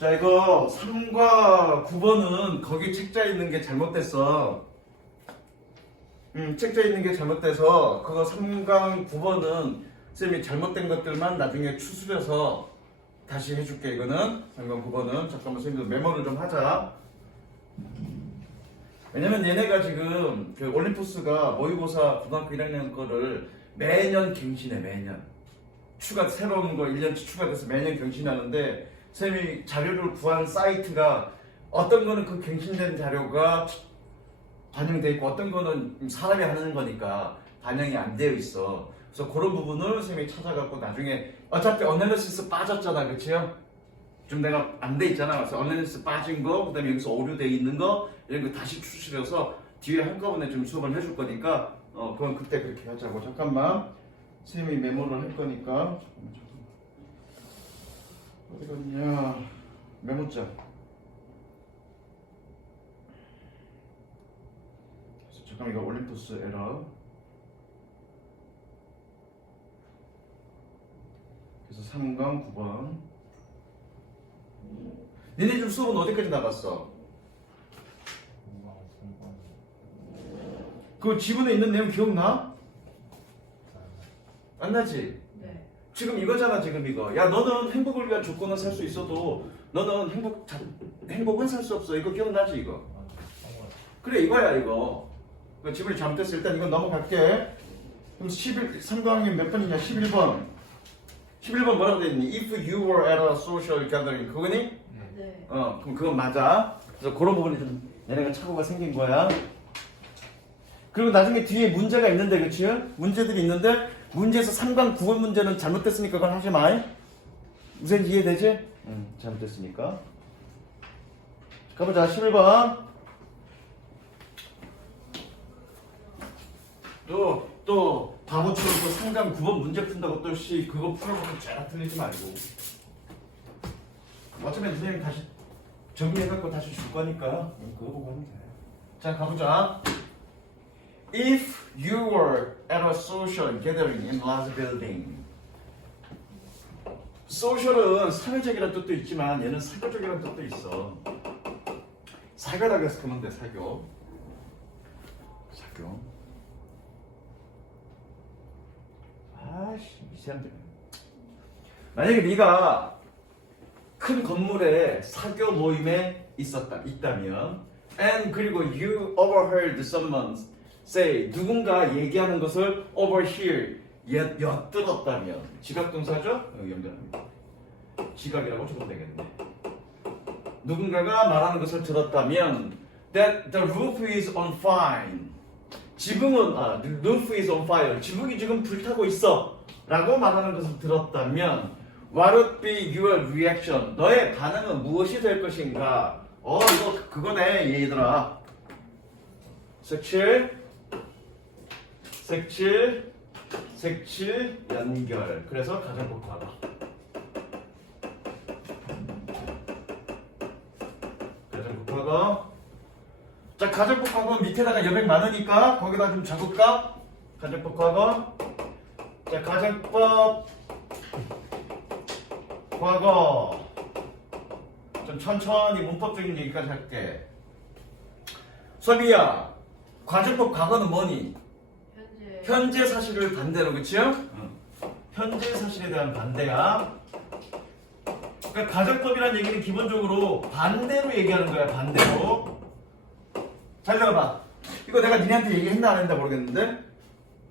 자, 이거 3과 9번은 거기 책자에 있는 게 잘못됐어. 책자에 있는 게 잘못돼서 그거 3강 9번은 쌤이 잘못된 것들만 나중에 추스려서 다시 해줄게. 이거는 3강 9번은 잠깐만 쌤도 메모를 좀 하자. 왜냐면 얘네가 지금 그 올림푸스가 모의고사 고등학교 1학년 거를 매년 갱신해. 매년 새로운 거 1년치 추가돼서 매년 갱신하는데 쌤이 자료를 구한 사이트가 어떤 거는 그 갱신된 자료가 반영돼 있고 어떤 거는 사람이 하는 거니까 반영이 안 되어 있어. 그래서 그런 부분을 쌤이 찾아갖고 나중에 어차피 어널리시스 빠졌잖아, 그치요? 좀 내가 안 돼 있잖아. 그래서 어널리시스 빠진 거, 그다음에 여기서 오류돼 있는 거 이런 거 다시 추스려서 뒤에 한꺼번에 좀 수업을 해줄 거니까 그건 그때 그렇게 하자고. 잠깐만, 쌤이 메모를 할 거니까. 어디 갔냐? 메모장. 잠깐 이거 올림푸스 에러. 그래서 3강 9번. 니네 집 수업은 어디까지 나갔어? 그 지문에 있는 내용 기억나? 안 나지? 네. 지금 이거잖아, 지금 이거. 야, 너는 행복을 위한 조건은 살 수 있어도 너는 행복은 살 수 없어. 이거 기억나지, 이거? 그래, 이거야, 이거. 그 지문이 잘못됐어. 일단 이건 넘어갈게. 그럼 3강이 몇 번이냐? 11번. 11번 뭐라고 돼 있니? If you were at a social gathering. 그거니? 네. 그럼 그건 맞아. 그래서 그런 부분이 좀 얘네가 착오가 생긴 거야. 그리고 나중에 뒤에 문제가 있는데, 그치? 문제들이 있는데, 문제에서 3강 9번 문제는 잘못됐으니까 그건 하지 마. 무슨 이해되지? 응, 잘못됐으니까. 가보자, 11번. 또 바보처럼 또 3강 9번 문제 푼다고 또 그거 풀어보고 잘 틀리지 말고. 어차피 선생님이 다시 정리해갖고 다시 줄 거니까 그거 보고 하면 돼. 자, 가보자. If you were at a social gathering in large building. social은 사회적이라는 뜻도 있지만 얘는 사교적이라는 뜻도 있어. 사교라고 해서 그러면 돼. 사교. 아씨, 이 사람들. 만약에 네가 큰 건물에 사교 모임에 있다면, and 그리고 you overheard someone say, 누군가 얘기하는 것을 overhear, 엿들었다면, 지각동사죠? 연결합니다. 지각이라고 적으면 되겠네. 누군가가 말하는 것을 들었다면, that the roof is on fire. 지붕은 roof is on fire. 지붕이 지금 불타고 있어. 라고 말하는 것을 들었다면 what would be your reaction? 너의 반응은 무엇이 될 것인가? 이거 그거네, 얘들아. 색칠 연결. 그래서 가정법하다. 가정법하고. 자, 가정법하고 밑에다가 여백 많으니까 거기다 좀 적을까? 가정법하고. 자, 가정법 과거. 좀 천천히 문법적인 얘기까지 할게. 소비야, 가정법 과거는 뭐니? 현재 사실을 반대로, 그치요? 현재 사실에 대한 반대야. 그러니까 가정법이라는 얘기는 기본적으로 반대로 얘기하는 거야. 반대로. 잘 들어봐. 이거 내가 니네한테 얘기했나 안 했나 모르겠는데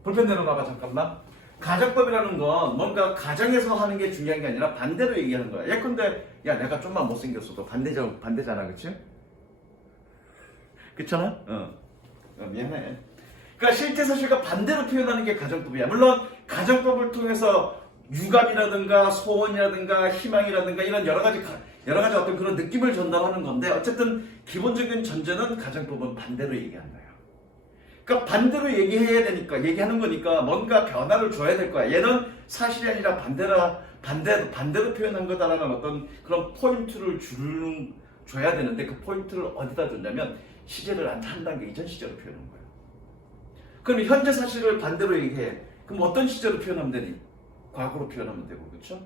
볼펜 내려놔봐. 잠깐만. 가정법이라는 건 뭔가 가정에서 하는 게 중요한 게 아니라 반대로 얘기하는 거야. 예컨대 야, 내가 좀만 못생겼어도 반대잖아, 그치? 그렇잖아? 미안해. 그러니까 실제 사실과 반대로 표현하는 게 가정법이야. 물론 가정법을 통해서 유감이라든가 소원이라든가 희망이라든가 이런 여러 가지 어떤 그런 느낌을 전달하는 건데, 어쨌든 기본적인 전제는 가정법은 반대로 얘기하는 거야. 그러니까 반대로 얘기하는 거니까 뭔가 변화를 줘야 될 거야. 얘는 사실이 아니라 반대로 표현한 거다라는 어떤 그런 포인트를 줘야 되는데, 그 포인트를 어디다 줬냐면 시제를 한 단계 이전 시제로 표현한 거야. 그럼 현재 사실을 반대로 얘기해. 그럼 어떤 시제로 표현하면 되니? 과거로 표현하면 되고, 그렇죠?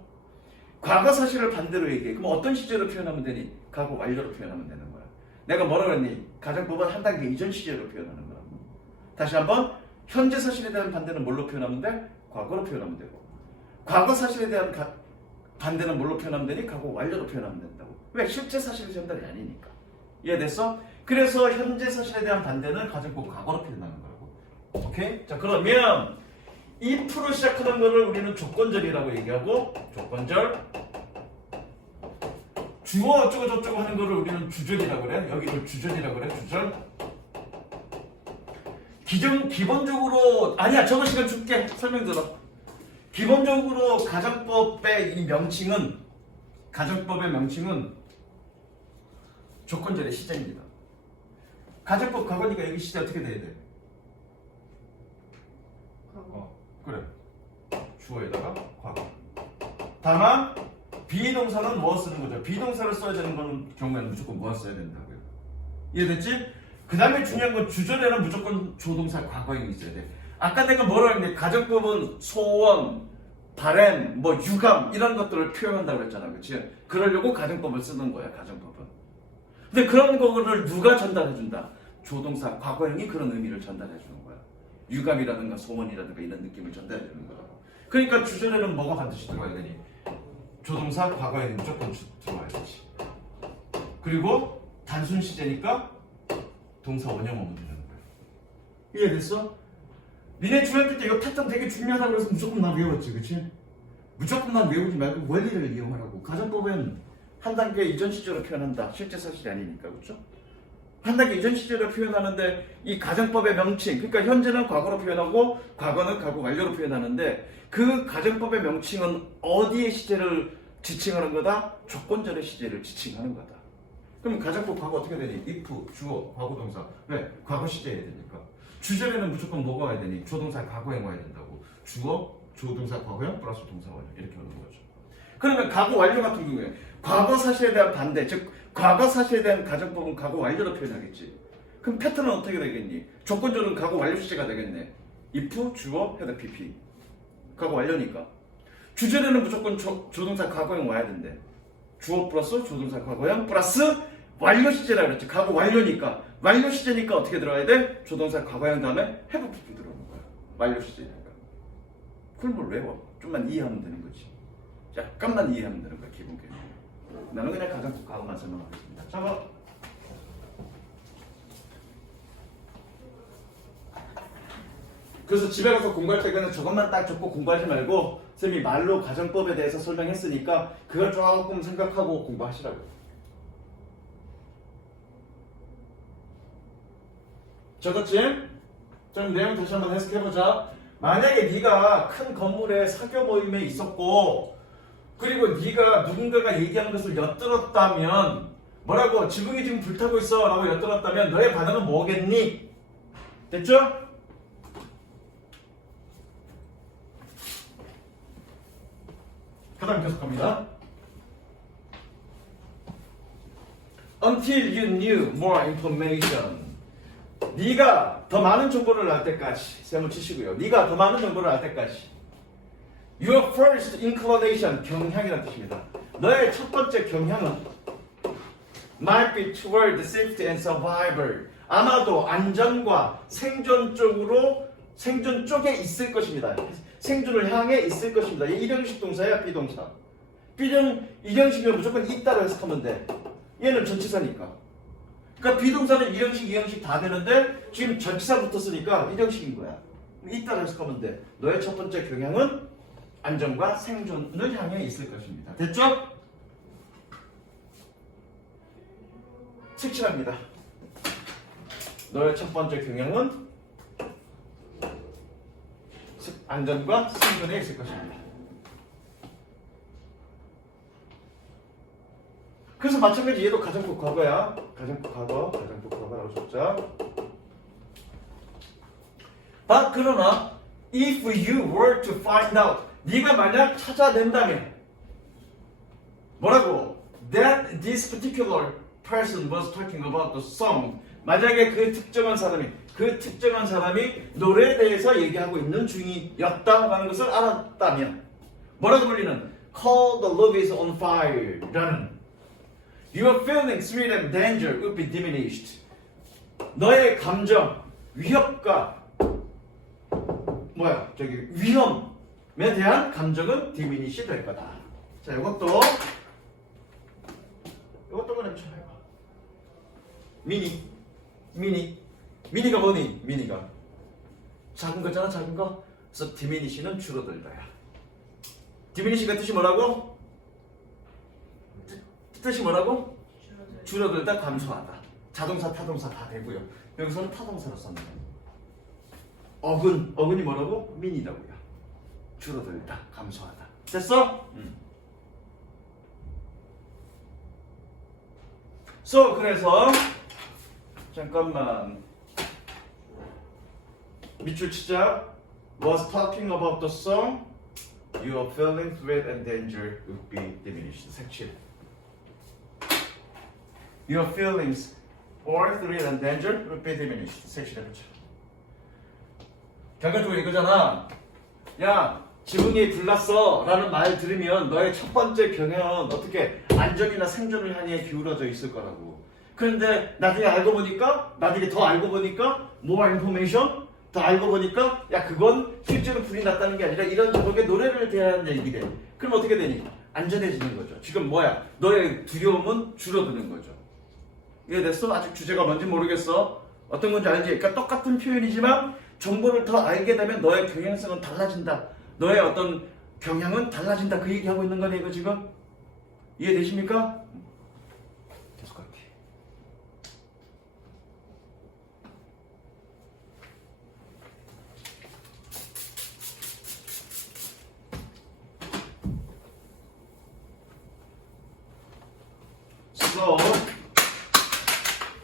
과거 사실을 반대로 얘기해. 그럼 어떤 시제로 표현하면 되니? 과거 완료로 표현하면 되는 거야. 내가 뭐라 그랬니? 가정법은 한 단계 이전 시제로 표현하는 거라고. 다시 한번 현재 사실에 대한 반대는 뭘로 표현하면 돼? 과거로 표현하면 되고. 과거 사실에 대한 반대는 뭘로 표현하면 되니? 과거 완료로 표현하면 된다고. 왜? 실제 사실이 전달이 아니니까. 이해됐어? 그래서 현재 사실에 대한 반대는 가정법 과거로 표현하는 거라고. 오케이? 자, 그러면 if로 시작하는 거를 우리는 조건절이라고 얘기하고, 조건절. 주어 어쩌고 저쩌고 하는 거를 우리는 주절이라고 그래. 여기도 주절이라고 그래. 주절. 기본적으로 아니야. 저거 시간 줄게. 설명 들어. 기본적으로 가정법의 명칭은 조건절의 시제입니다. 가정법 과거니까 여기 시제 어떻게 돼야 돼? 그래. 주어에다가 과거. 다만 비동사는 뭐 쓰는 거죠? 비동사를 써야 되는 거는 경우에는 무조건 뭐 써야 된다고요. 이해됐지? 그 다음에 중요한 건 주절에는 무조건 조동사 과거형이 있어야 돼. 아까 내가 뭐라 했는데 가정법은 소원, 바램, 뭐 유감 이런 것들을 표현한다고 그랬잖아. 그치? 그러려고 가정법을 쓰는 거야. 가정법은. 근데 그런 거를 누가 전달해준다? 조동사 과거형이 그런 의미를 전달해주는 거야. 유감이라든가 소원이라든가 이런 느낌을 전달해주는 거라고. 그러니까 주절에는 뭐가 반드시 들어가야 되니? 조동사 과거형이 무조건 들어와야 되지. 그리고 단순 시제니까 동사 원형어문 되는 거야. 이해됐어? 니네 중학교 때 이거 패턴 되게 중요하다고 해서 무조건 난 외웠지, 그치? 무조건 난 외우지 말고 원리를 이용하라고. 가정법은 한 단계 이전 시제로 표현한다. 실제 사실이 아니니까, 그렇죠? 한 단계 이전 시제로 표현하는데 이 가정법의 명칭, 그러니까 현재는 과거로 표현하고 과거는 과거 완료로 표현하는데 그 가정법의 명칭은 어디의 시제를 지칭하는 거다? 조건절의 시제를 지칭하는 거다. 그럼 가정법 과거 어떻게 되니? if, 주어, 과거동사. 왜? 과거 시제해야 되니까. 주절에는 무조건 뭐가 와야 되니? 조동사 과거형 와야 된다고. 주어, 조동사 과거형 플러스 동사 완료 이렇게 오는 거죠. 그러면 과거 완료 같은 경우에 과거 사실에 대한 반대, 즉 과거 사실에 대한 가정법은 과거 완료로 표현하겠지. 그럼 패턴은 어떻게 되겠니? 조건절은 과거 완료 시제가 되겠네. if, 주어, 헤더 pp. 과거 완료니까. 주절에는 무조건 조동사 과거형 와야 된대. 주어 플러스 조동사 과거형 플러스 완료 시제라 그랬지. 과거 완료니까. 완료 시제니까 어떻게 들어가야 돼? 조동사 과거형 다음에 have pp 들어오는 거야. 완료 시제니까. 그걸 뭘 외워? 좀만 이해하면 되는 거지. 약간만 이해하면 되는 거야. 기본 개념. 나는 그냥 가정법 과거만 설명하겠습니다. 자, 그래서 집에 가서 공부할 때 그냥 저것만 딱 적고 공부하지 말고 쌤이 말로 가정법에 대해서 설명했으니까 그걸 조금 생각하고 공부하시라고. 적었지? 좀 내용 다시 한번 해석해보자. 만약에 네가 큰 건물에 사교 모임에 있었고 그리고 네가 누군가가 얘기하는 것을 엿들었다면 뭐라고? 지붕이 지금 불타고 있어 라고 엿들었다면 너의 반응은 뭐겠니? 됐죠? 그 다음 계속합니다. Until you knew more information. 네가 더 많은 정보를 알 때까지. 셈을 치시고요. 네가 더 많은 정보를 알 때까지. Your first inclination, 경향이라는 뜻입니다. 너의 첫 번째 경향은 might be toward safety and survival. 아마도 안전과 생존 쪽에 있을 것입니다. 생존을 향해 있을 것입니다. 이 일형식 동사야, 비동사. 일형식이면 무조건 있다로 해석하면 돼. 얘는 전치사니까. 그러니까 비동사는 일형식 다 되는데 지금 전치사 붙었으니까 일형식인 거야. 있다로 해석하면 돼. 너의 첫 번째 경향은 안전과 생존을 향해 있을 것입니다. 됐죠? 색칠합니다. 너의 첫 번째 경향은 안전과 생존에 있을 것입니다. 그래서 마찬가지 얘도 가정법 과거야. 가정법 과거라고 적자. 그러나 if you were to find out, 네가 만약 찾아낸다면 뭐라고? That this particular person was talking about the song. 만약에 그 특정한 사람이 노래에 대해서 얘기하고 있는 중이었다라는 것을 알았다면 뭐라고 불리는? call the love is on fire 라는 Your feelings, threat and danger will be diminished. 너의 감정, 위협과 위험에 대한 감정은 diminish 될 거다. 자, 이것도 그냥 좀 해봐. 미니가 뭐니? 미니가 작은 거잖아, 작은 거. 그래서 diminish는 줄어들다야. diminish가 뜻이 뭐라고? 뜻이 뭐라고? 줄어들다, 감소하다. 자동사, 타동사 다 되고요. 여기서는 타동사로 썼네요. 어근이 뭐라고? 미니라고요. 줄어들다, 감소하다. 됐어? 그래서 잠깐만 밑줄 치자. Was talking about the song. Your feelings, threat and danger would be diminished. 색칠. Your feelings or threat and danger would be diminished. 색칠해보자. 결과적으로 이거잖아. 야, 지붕이 불났어 라는 말 들으면 너의 첫 번째 경향은 어떻게 안전이나 생존을 향해 기울어져 있을 거라고. 그런데 나중에 더 알고 보니까 more information 더 알고 보니까 야, 그건 실제로 불이 났다는 게 아니라 이런 저렇게 노래를 대하는 얘기래. 그럼 어떻게 되니? 안전해지는 거죠. 지금 뭐야? 너의 두려움은 줄어드는 거죠. 이해됐어? 아직 주제가 뭔지 모르겠어. 어떤 건지 알지? 그러니까 똑같은 표현이지만 정보를 더 알게 되면 너의 경향성은 달라진다. 너의 어떤 경향은 달라진다. 그 얘기하고 있는 거네, 이거 지금. 이해되십니까? 계속 갈게. So,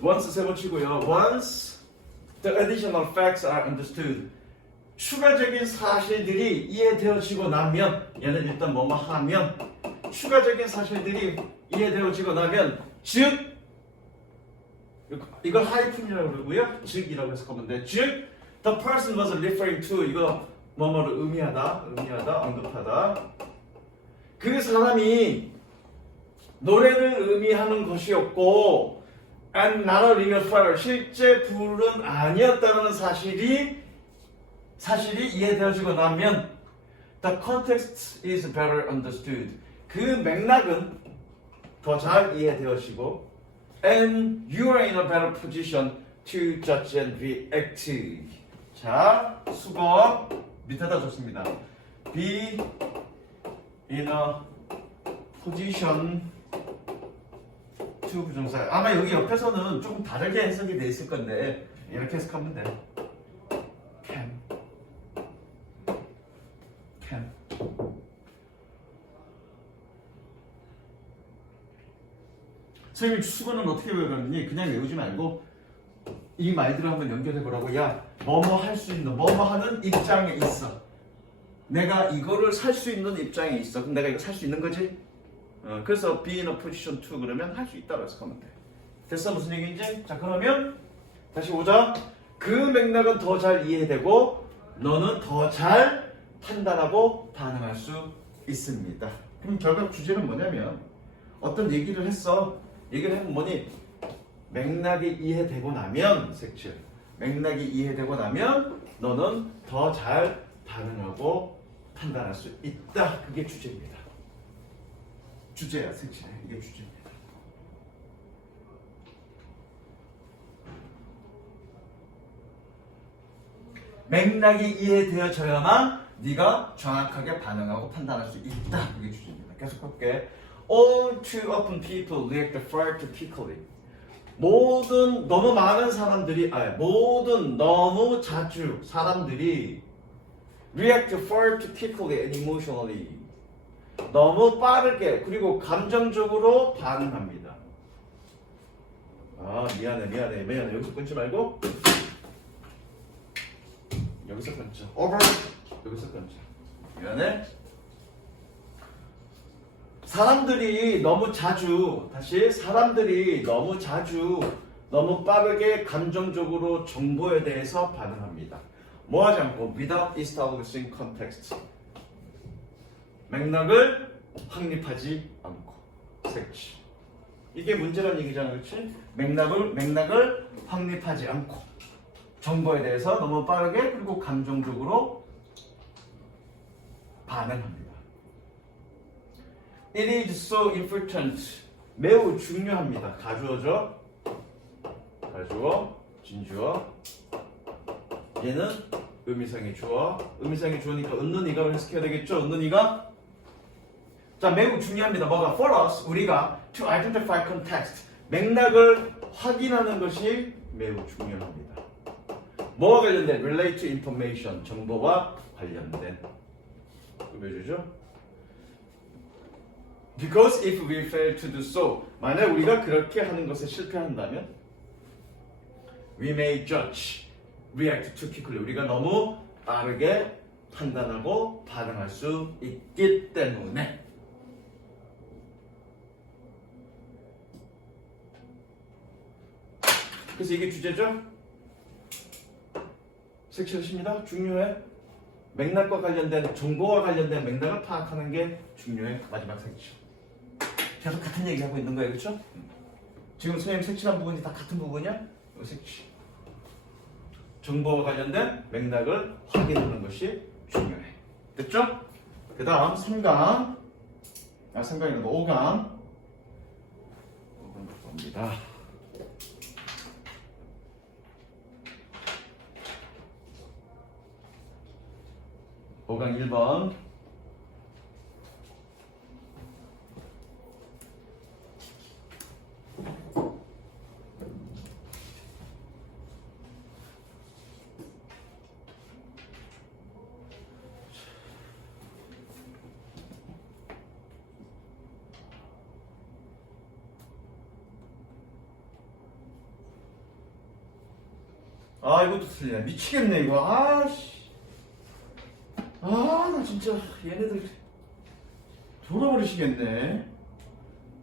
once 세 번 치고요. Once the additional facts are understood. 추가적인 사실들이 이해되어지고 나면, 얘는 일단 뭐뭐 하면, 추가적인 사실들이 이해되어지고 나면, 즉, 이걸 하이픈이라고 그러고요. 즉이라고 해석하면 돼. 즉, the person was referring to, 이거 뭐뭐를 의미하다, 언급하다. 그 사람이 노래를 의미하는 것이었고, and not a real fire, 실제 불은 아니었다는 사실이 이해되어지고 나면 the context is better understood. 그 맥락은 더 잘 이해되어지고 and you are in a better position to judge and react. 자, 수거 밑에다 줬습니다. Be in a position to 부정사. 아마 여기 옆에서는 조금 다르게 해석이 돼 있을 건데 이렇게 해석하면 돼. can. 선생님, 수거는 어떻게 외우라니? 그냥 외우지 말고 이 말들을 한번 연결해 보라고. 야, 뭐뭐 할 수 있는, 뭐뭐 하는 입장에 있어. 내가 이거를 살 수 있는 입장에 있어. 그럼 내가 이거 살 수 있는 거지? 그래서 be in a position to 그러면 할 수 있다고 해석하면 돼. 됐어? 무슨 얘기인지? 자, 그러면 다시 보자. 그 맥락은 더 잘 이해되고 너는 더 잘 판단하고 반응할 수 있습니다. 그럼 결국 주제는 뭐냐면 어떤 얘기를 했어. 얘기를 하면 뭐니? 맥락이 이해되고 나면 색칠. 맥락이 이해되고 나면 너는 더 잘 반응하고 판단할 수 있다. 그게 주제입니다. 주제야, 색칠. 이게 주제입니다. 맥락이 이해되어져야만 네가 정확하게 반응하고 판단할 수 있다. 그게 주제입니다. 계속 볼게. All too often people react far too quickly. 너무 자주 사람들이 react far too quickly and emotionally. 너무 빠르게 그리고 감정적으로 반응합니다. 아, 미안해. 여기서 끊지 말고 여기서 끊자. 여기서 끊자. 미안해. 사람들이 너무 자주 너무 빠르게 감정적으로 정보에 대해서 반응합니다. 뭐하지 않고 without establishing context. 맥락을 확립하지 않고. 색치. 이게 문제란 얘기잖아, 그렇지? 맥락을 확립하지 않고 정보에 대해서 너무 빠르게 그리고 감정적으로 반응합니다. It is so important. 매우 중요합니다. 가주어죠. 가주어, 진주어. 얘는 의미상의 주어. 의미상의 주어니까 은는이가로 해석해야 되겠죠. 은는이가. 자, 매우 중요합니다. 뭐가? For us, 우리가 to identify context. 맥락을 확인하는 것이 매우 중요합니다. 뭐와 관련된? relate to information. 정보와 관련된. 보여주죠? Because if we fail to do so, 만약 우리가 그렇게 하는 것에 실패한다면, we may judge, react too quickly. 우리가 너무 빠르게 판단하고 반응할 수 있기 때문에. 그래서 이게 주제죠? 섹션입니다. 중요해. 맥락과 관련된 정보와 관련된 맥락을 파악하는 게 중요해. 마지막 섹션. 계속 같은 얘기하고 있는 거예요, 그렇죠? 지금 선생님 색칠한 부분이 다 같은 부분이야? 이거 색칠. 정보와 관련된 맥락을 확인하는 것이 중요해. 됐죠? 그 다음 3강. 3강이라도 5강. 5강 봅니다. 오강 1번. 아, 이것도 틀리네. 미치겠네 이거. 아씨. 아, 나 진짜 얘네들 돌아버리시겠네.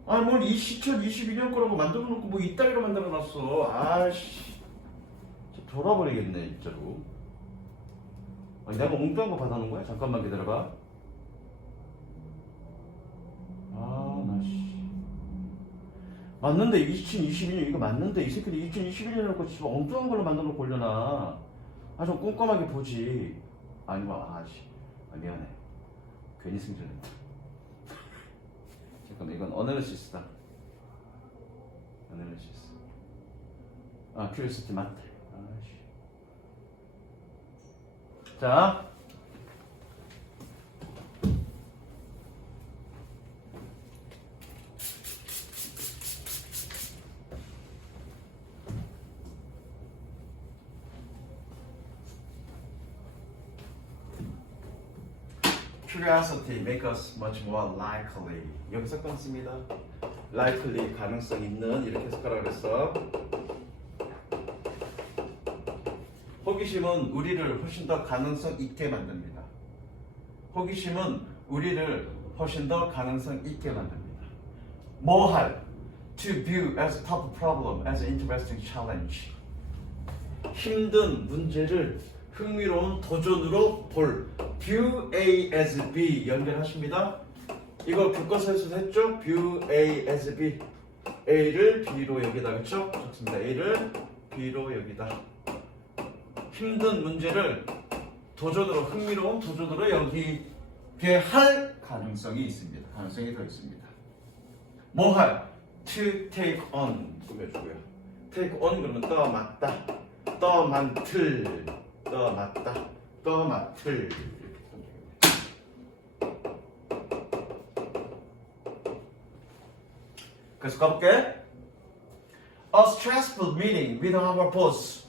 아니 뭘 2022년 거라고 만들어놓고 뭐 이따위로 만들어놨어. 아씨, 진짜 돌아버리겠네 진짜로. 아니 내가 엉뚱한 거 받아놓은 거야? 잠깐만 기다려봐. 아, 나 씨. 맞는데 2022년 이거 맞는데 이 새끼들 2021년 놓고 진짜 엉뚱한 걸로 만들어놓고 올려놔. 아, 좀 꼼꼼하게 보지. 아니 뭐, 아씨, 미안해. 괜히 승질냈다. 잠깐만, 이건 어널리시스다. 어널리시스. 아, 큐리오시티 맞다. 아씨. 자. Curiosity make us much more likely. 여기서 끊습니다. likely 가능성 있는 이렇게 해석하라 그랬어. 호기심은 우리를 훨씬 더 가능성 있게 만듭니다. 호기심은 우리를 훨씬 더 가능성 있게 만듭니다. 뭐 할? To view as a tough problem, as an interesting challenge. 힘든 문제를 흥미로운 도전으로 볼. View A as B 연결하십니다. 이거 교과서에서 했죠? View A as B. A를 B로 여기다, 그렇죠? 좋습니다. A를 B로 여기다. 힘든 문제를 도전으로, 흥미로운 도전으로 여기게 할 가능성이 있습니다. 가능성이 더 있습니다. 뭐 할? To take on 꾸며주고요. Take on 그러면 떠맡다, 떠맡을, 떠맡다, 떠맡을. 그래서 가볼게. A stressful meeting with our boss.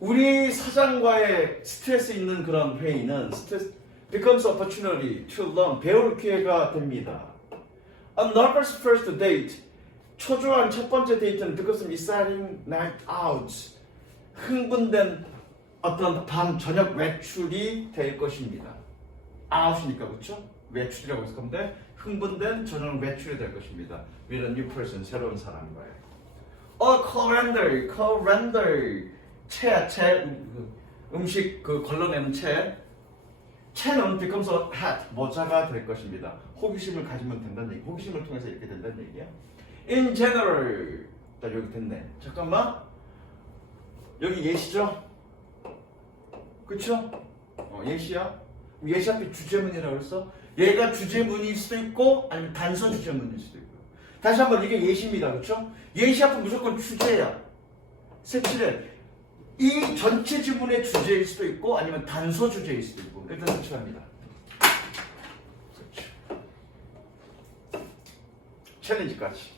우리 사장과의 스트레스 있는 그런 회의는 becomes opportunity to learn. 배울 기회가 됩니다. A nervous first date. 초조한 첫 번째 데이트는 because of exciting night out. 흥분된 어떤 밤 저녁 외출이 될 것입니다. out이니까 그렇죠? 외출이라고 해서 하는데 흥분된 저녁 외출이 될 것입니다. With a new person, 새로운 사람과의. A calendar, 채 음식 그 걸러내는 채. can은 becomes a hat, 모자가 될 것입니다. 호기심을 가지면 된다는 얘기. 호기심을 통해서 이렇게 된다는 얘기야. In general, 나 여기 됐네. 잠깐만. 여기 예시죠? 그쵸? 예시야. 예시 앞에 주제문이라고 그랬어. 얘가 주제문일 수도 있고 아니면 단서 주제문일 수도 있고. 다시 한번 이게 예시입니다. 그쵸? 예시 앞은 무조건 주제야. 색칠해. 이 전체 지문의 주제일 수도 있고 아니면 단서 주제일 수도 있고. 일단 색칠합니다. 챌린지까지.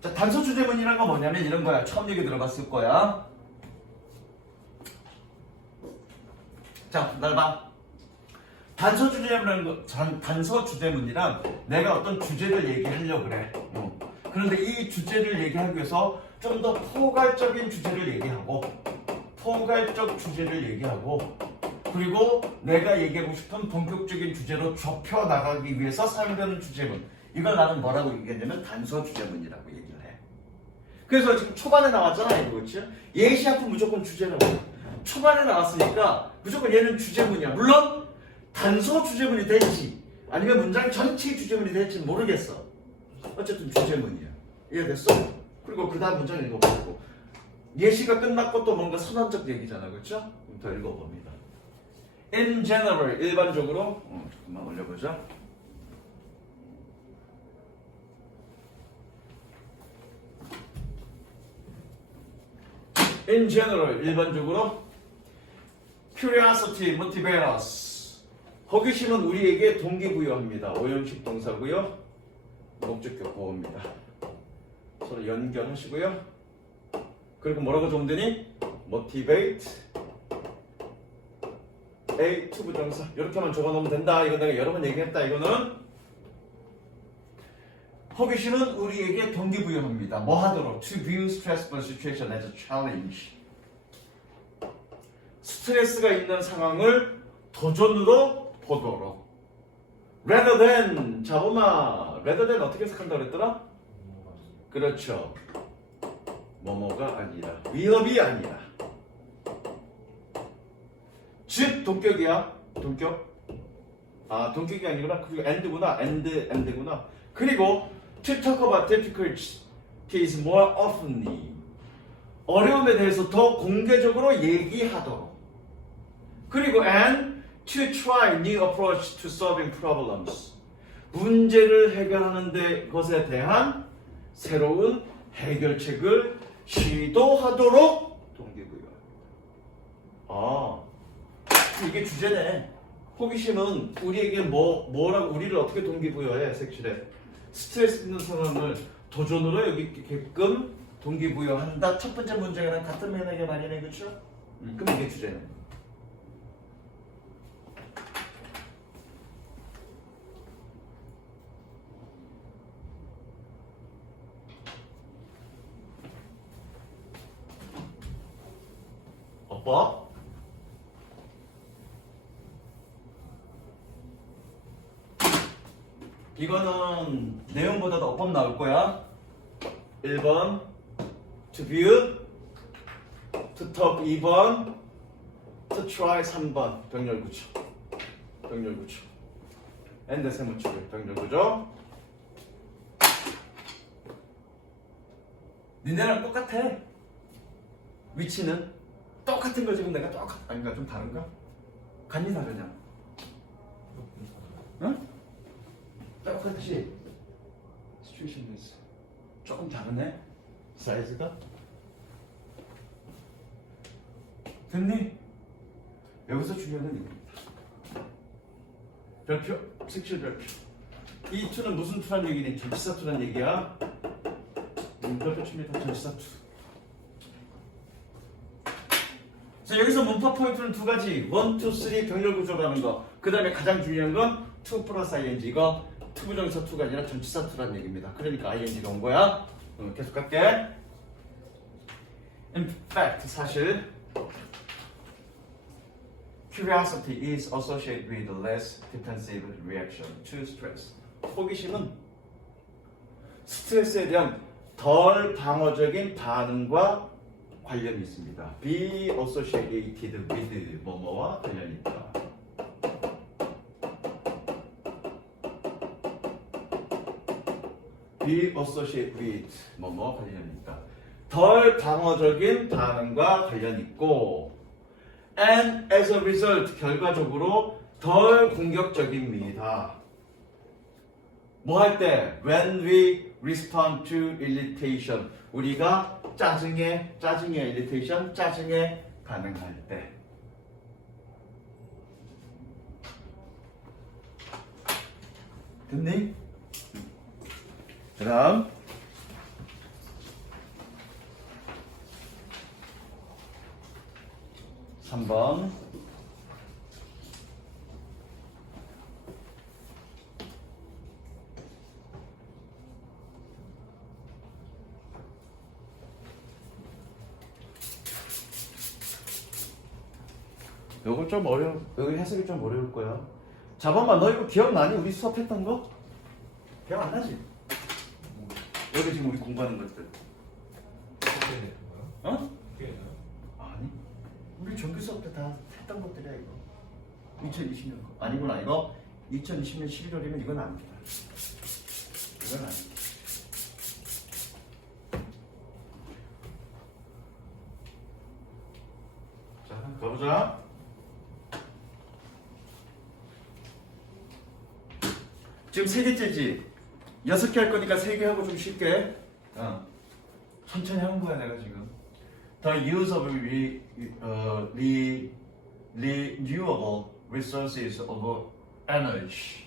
자, 단서 주제문이란 건 뭐냐면 이런 거야. 처음 얘기 들어봤을 거야. 자, 날 봐. 단서 주제문이라는 거, 단서 주제문이란 내가 어떤 주제를 얘기하려고 그래. 그런데 이 주제를 얘기하기 위해서 좀 더 포괄적인 주제를 얘기하고, 포괄적 주제를 얘기하고, 그리고 내가 얘기하고 싶은 본격적인 주제로 좁혀 나가기 위해서 사용되는 주제문. 이걸 나는 뭐라고 얘기하냐면 단서 주제문이라고 얘기를 해. 그래서 지금 초반에 나왔잖아, 이거 그렇지? 예시 앞은 무조건 주제라고. 초반에 나왔으니까 무조건 얘는 주제문이야. 물론 단서 주제문이 될지 아니면 문장 전체 주제문이 될지 모르겠어. 어쨌든 주제문이야. 이해됐어? 그리고 그 다음 문장 읽어보고 예시가 끝났고 또 뭔가 선언적 얘기잖아. 그렇죠? 더 읽어봅니다. In general, 일반적으로 잠깐만 올려보자. In general, 일반적으로 Curiosity motivates us. 호기심은 우리에게 동기부여합니다. 오형식 동사고요. 목적격 보호입니다. 서로 연결하시고요. 그리고 뭐라고 좀 되니? motivate A 투부정사 이렇게만 적어놓으면 된다. 이거 내가 여러 번 얘기했다. 이거는 호기심은 우리에게 동기부여합니다. 뭐 하도록? To view stressful situation as a challenge. 스트레스가 있는 상황을 도전으로 보도록. Rather than 자보마. Rather than 어떻게 해석한다고 그랬더라? 그렇죠. 뭐뭐가 아니라 위협이 아니라. 즉 동격이야. 동격. 아 동격이 아니구나. 그리고 and구나. and구나. 그리고 to talk about difficulties more oftenly. 어려움에 대해서 더 공개적으로 얘기하도록. 그리고 and to try new approach to solving problems. 문제를 해결하는 것에 대한 새로운 해결책을 시도하도록 동기부여. 아, 이게 주제네. 호기심은 우리에게 뭐라고 우리를 어떻게 동기부여해? 색칠해. 스트레스 있는 상황을 도전으로 여기게끔 동기부여한다. 첫 번째 문제랑 같은 맥락의 말이네, 그렇죠? 그럼 이게 주제네. 어법? 이거는 내용보다도 어법 나올 거야. 1번 to view, to talk 2번, to try 3번 병렬구조. 병렬구조. and 세무축을 병렬구조. 니네랑 똑같아. 위치는 똑같은 거 지금 내가 아닌가 좀 다른가? 간이 다르냐? 응? 똑같지? 시츄에이션 is 조금 다르네? 사이즈가? 됐니? 여기서 중요한 건 이겁니다. 별표, 색칠 별표. 이 투는 무슨 투란 얘기니? 전치사 투란 얘기야. 별표 칩니다. 전치사 투. 자, 여기서 문법 포인트는 두 가지. 1, 2, 3 병렬 구조라는 거. 그 다음에 가장 중요한 건 2 플러스 ing. 이거 투부정사 2가 아니라 전치사 2라는 얘기입니다. 그러니까 ing가 온 거야. 계속 갈게. In fact, 사실 curiosity is associated with less defensive reaction to stress. 호기심은 스트레스에 대한 덜 방어적인 반응과 관련이 있습니다. be associated with 뭐뭐와 관련이 있다. be associated with 뭐뭐 관련이 있다. 덜 방어적인 반응과 관련이 있고 and as a result 결과적으로 덜 공격적입니다. 뭐 할 때? When we respond to irritation 우리가 짜증에 irritation 짜증에 반응할 때 됐니? 그 다음 3번 요거 좀 여기 해석이 좀 어려울 거야. 잠깐만 너 이거 기억나니? 우리 수업했던 거? 기억 안 나지? 여기 지금 우리 공부하는 것들 어? 아니 우리 정규 수업 때 다 했던 것들이야 이거 2020년 거 아니구나 이거 2020년 11월이면 이건 아닙니다. 이건 아닙니다. 자 가보자. 지금 3개째지? 6개 할 거니까 3개 하고 좀 쉽게 천천히 하는 거야 내가 지금. The use of renewable resources of energy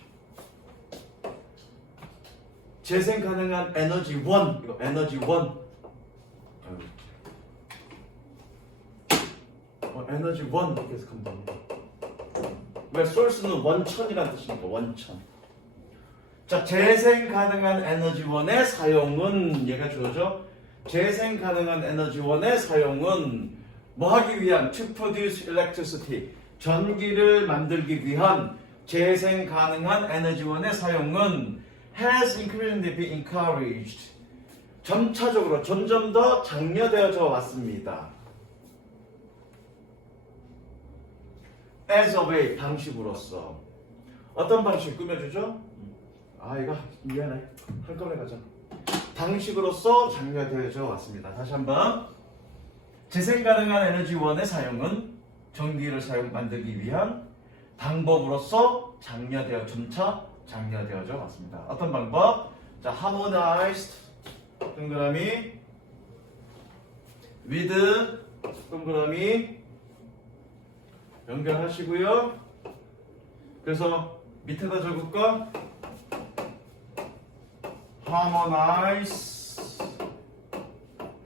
재생 가능한 에너지원 이거 에너지원 에너지원 이렇게 해서 간다. 왜 source는 원천이라는 뜻이니까 원천. 자, 재생 가능한 에너지원의 사용은 얘가 주어져. 재생 가능한 에너지원의 사용은 뭐 하기 위한 to produce electricity 전기를 만들기 위한 재생 가능한 에너지원의 사용은 has increasingly been encouraged 점차적으로 점점 더 장려되어져 왔습니다. as a way 방식으로서 어떤 방식 꾸며주죠? 아 이거 미안해 한꺼번에 가자. 방식으로서 장려되어져 왔습니다. 다시 한번 재생 가능한 에너지원의 사용은 전기를 만들기 위한 방법으로서 점차 장려되어져 왔습니다. 어떤 방법? 자, harmonized 동그라미 with 동그라미 연결하시고요. 그래서 밑에다 적을까? harmonize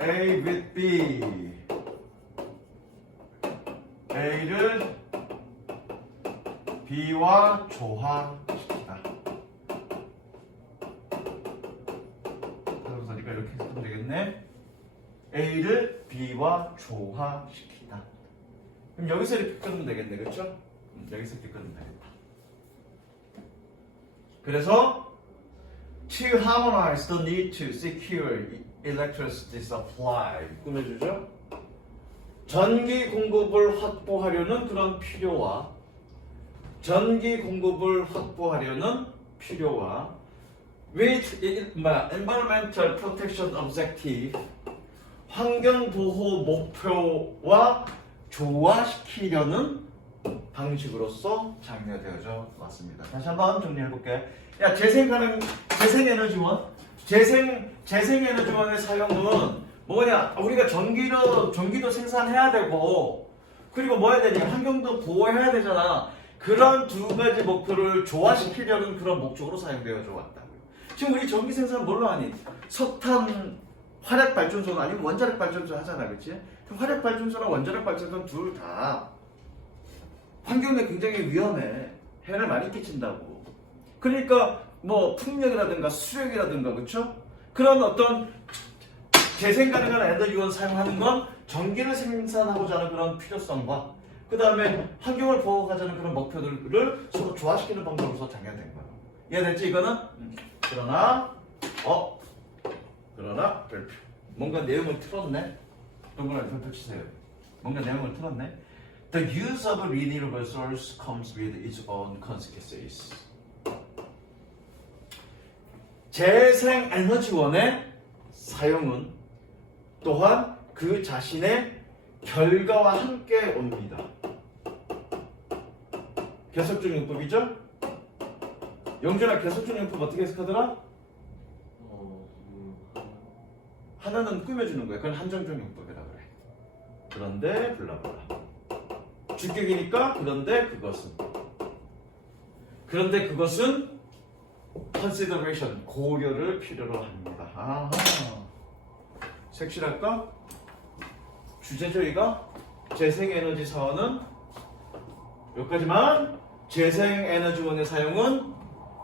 A with B A를 B와 조화시키다. 그러니까 이렇게 쓰면 되겠네. A를 B와 조화시키다. 그럼 여기서 이렇게 끊으면 되겠네. 그렇죠? 여기서 이렇게 끊으면 되겠다. 그래서 to harmonize the need to secure electricity supply 꾸며주죠. 전기 공급을 확보하려는 그런 필요와 전기 공급을 확보하려는 필요와 with environmental protection objective 환경 보호 목표와 조화시키려는 방식으로서 장려되어져 왔습니다. 다시 한번 정리해볼게. 야, 재생 에너지원의 사용은 뭐냐? 우리가 전기도 생산해야 되고, 그리고 뭐 해야 되냐? 환경도 보호해야 되잖아. 그런 두 가지 목표를 조화시키려는 그런 목적으로 사용되어져 왔다고요. 지금 우리 전기 생산 뭘로 하니? 석탄 화력 발전소는 아니면 원자력 발전소 하잖아, 그렇지? 화력 발전소나 원자력 발전소는 둘 다 환경에 굉장히 위험해. 해를 많이 끼친다고. 그러니까 뭐 풍력이라든가 수력이라든가 그렇죠? 그런 어떤 재생 가능한 에너지원 사용하는 건 전기를 생산하고자 하는 그런 필요성과 그 다음에 환경을 보호하자는 그런 목표들을 서로 조화시키는 방법으로서 장려된 거야. 이해됐지 이거는? 그러나 그러나 별표. 뭔가 내용을 틀었네. 동그라미 별표 치세요. 뭔가 내용을 틀었네. The use of a renewable source comes with its own consequences. 재생에너지원의 사용은 또한 그 자신의 결과와 함께 옵니다. 계속적 용법이죠? 영준아, 계속적 용법 어떻게 해석하더라? 하나는 꾸며주는 거야. 그건 한정적 용법이라 그래. 그런데 블라블라. 주격이니까 그런데 그것은 consideration, 고려를 필요로 합니다. 아하. 색칠할까? 주제죠, 이거? 재생에너지 사원은 여기까지만. 재생에너지원의 사용은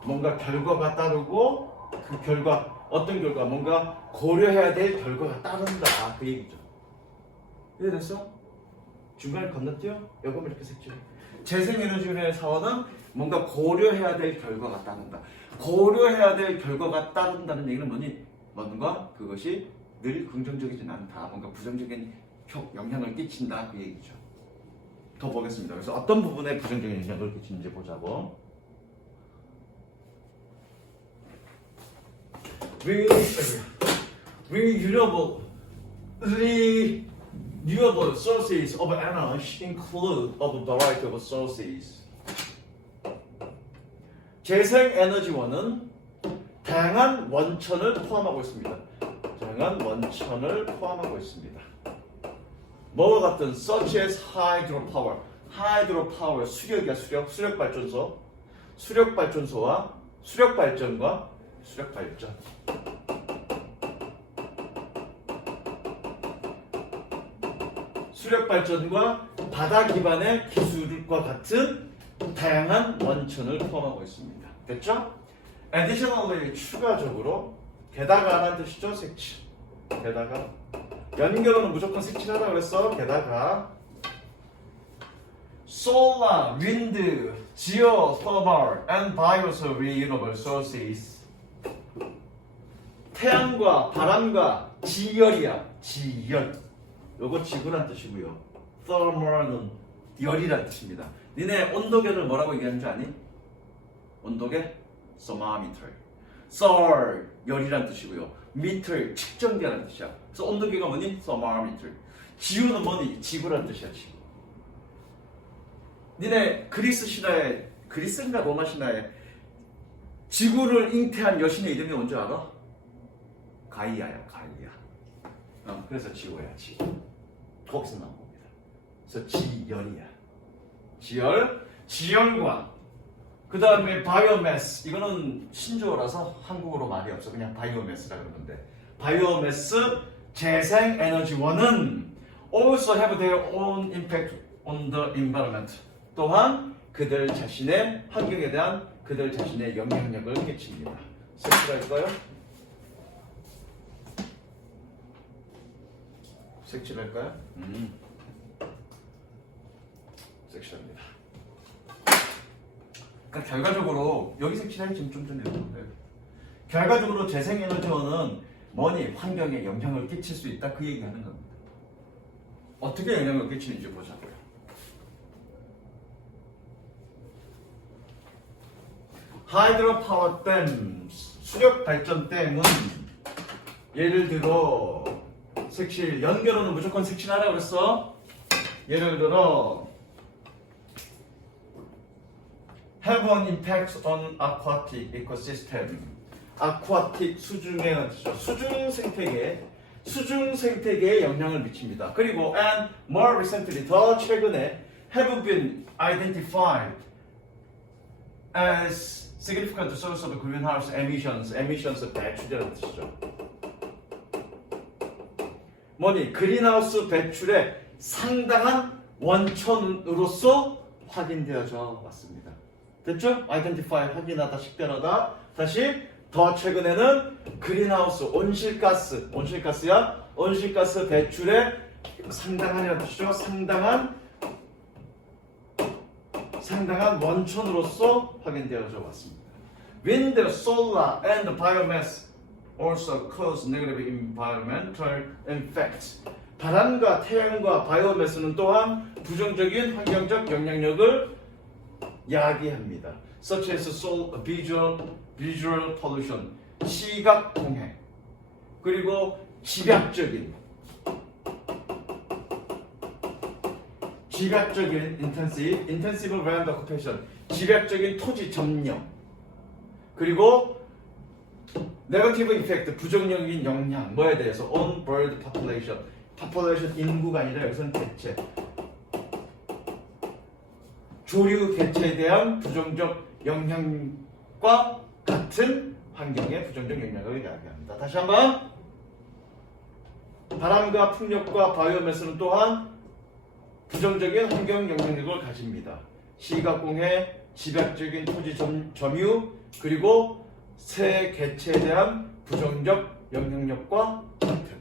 뭔가 결과가 따르고 그 결과, 어떤 결과, 뭔가 고려해야 될 결과가 따른다, 그 얘기죠. 이해됐어? 중간에 건너뛰어? 여기면 이렇게 색칠해. 재생에너지원의 사원은 뭔가 고려해야 될 결과가 따른다. 고려해야 될 결과가 따른다는 얘기는 뭐니? 뭔가 그것이 늘 긍정적이진 않다. 뭔가 부정적인 영향을 끼친다, 그 얘기죠. 더 보겠습니다. 그래서 어떤 부분에 부정적인 영향을 끼치는지 보자고. Renewable sources of energy include a variety of sources. 재생에너지원은 다양한 원천을 포함하고 있습니다. 뭐와 같은 such as hydropower. hydropower, 수력이야, 수력발전소. 수력발전과 수력발전. 수력발전과 바다 기반의 기술과 같은 다양한 원천을 포함하고 있습니다. 됐죠? Additionally, 추가적으로, 게다가라는 뜻이죠, 색칠. 게다가 연결어는 무조건 색칠하라 그랬어. 게다가 solar, wind, geothermal, and biomass renewable sources. 태양과 바람과 지열이야. 지열. 요거 지구란 뜻이고요. thermal은 열이란 뜻입니다. 니네 온도계를 뭐라고 얘기하는 줄 아니? 온도계? thermometer. 썰, 열이란 뜻이고요. 미터, 측정기라는 뜻이야. 그래서 온도계가 뭐니? thermometer. 지구는 뭐니? 지구란 뜻이야, 지구. 니네 그리스 신화에, 그리스인가 로마 신화에 지구를 잉태한 여신의 이름이 뭔지 알아? 가이아야, 가이아. 그래서 지구야, 지구. 거기서 나온 겁니다. 그래서 지열이야. 지열과 그 다음에 바이오매스. 이거는 신조어라서 한국어로 말이 없어. 그냥 바이오매스라 그러는데, 바이오매스 재생에너지원은 also have their own impact on the environment. 또한 그들 자신의 환경에 대한 그들 자신의 영향력을 끼칩니다. 색칠할까요? 색칠할까요? 색칠합니다. 그러니까 결과적으로 여기 색칠하기 지금 좀 전에 했는데, 결과적으로 재생에너지원은 뭐니? 환경에 영향을 끼칠 수 있다, 그 얘기하는 겁니다. 어떻게 영향을 끼치는지 보자고요. 하이드로파워 댐, 수력발전댐은 예를 들어 색칠, 연결어는 무조건 색칠하라고 그랬어. 예를 들어 have an impact on aquatic ecosystem. 아쿠아틱, 수중의 뜻이죠. 수중 생태계에 영향을 미칩니다. 그리고 and more recently, 더 최근에 have been identified as significant source of greenhouse emissions. emissions 배출이라는 뜻이죠. 뭐니? 그린하우스 배출의 상당한 원천으로서 확인되어져 왔습니다. 됐죠? identify, 확인하다, 식별하다. 다시 더 최근에는 그린하우스, 온실가스야. 온실가스 배출의 상당한이라는 뜻이죠. 상당한 원천으로서 확인되어져 왔습니다. Wind, solar, and biomass also cause negative environmental effects. 바람과 태양과 바이오매스는 또한 부정적인 환경적 영향력을 야기합니다. Such as visual pollution, 시각 공해, 그리고 집약적인 intensive land occupation, 집약적인 토지 점령, 그리고 negative effect, 부정적인 영향, 뭐에 대해서 on bird population, 인구가 아니라 여기서는 개체, 조류 개체에 대한 부정적 영향과 같은 환경의 부정적 영향을 이야기합니다. 다시 한번, 바람과 풍력과 바이오매스는 또한 부정적인 환경 영향력을 가집니다. 시각공해, 집약적인 토지 점유, 그리고 새 개체에 대한 부정적 영향력과 같은.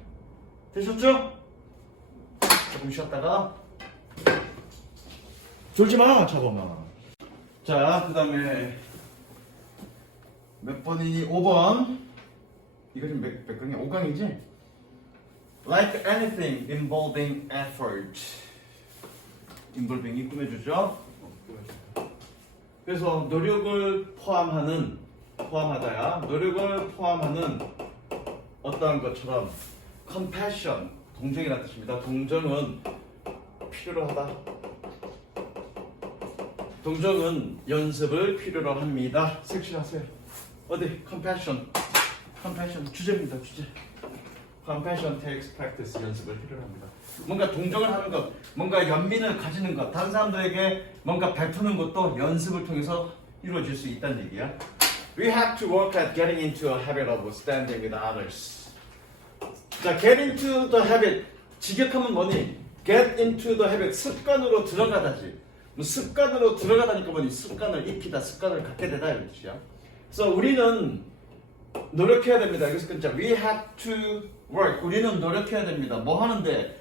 되셨죠? 조금 쉬었다가 졸지마 잡아마. 자, 그 다음에 몇 번이니? 5번. 이거 지금 몇 강이야? 5강이지? Like anything involving effort. involving이 꾸며주죠. 그래서 노력을 포함하다야. 노력을 포함하는 어떠한 것처럼 compassion, 동정이라는 뜻입니다. 동정은 필요로 하다. 동정은 연습을 필요로 합니다. 색칠하세요. 어디? compassion 주제입니다. 주제. compassion takes practice, 연습을 필요로 합니다. 뭔가 동정을 하는 것, 뭔가 연민을 가지는 것, 다른 사람들에게 뭔가 베푸는 것도 연습을 통해서 이루어질 수 있다는 얘기야. We have to work at getting into a habit of standing with others. 자, get into the habit. 직역하면 뭐니? get into the habit. 습관으로 들어가다지. 습관으로 들어가다니까 뭐니? 습관을 익히다, 습관을 갖게 되다 이런 뜻이야. 그래서 우리는 노력해야 됩니다. 여기서 끊자. We have to work. 우리는 노력해야 됩니다. 뭐 하는데?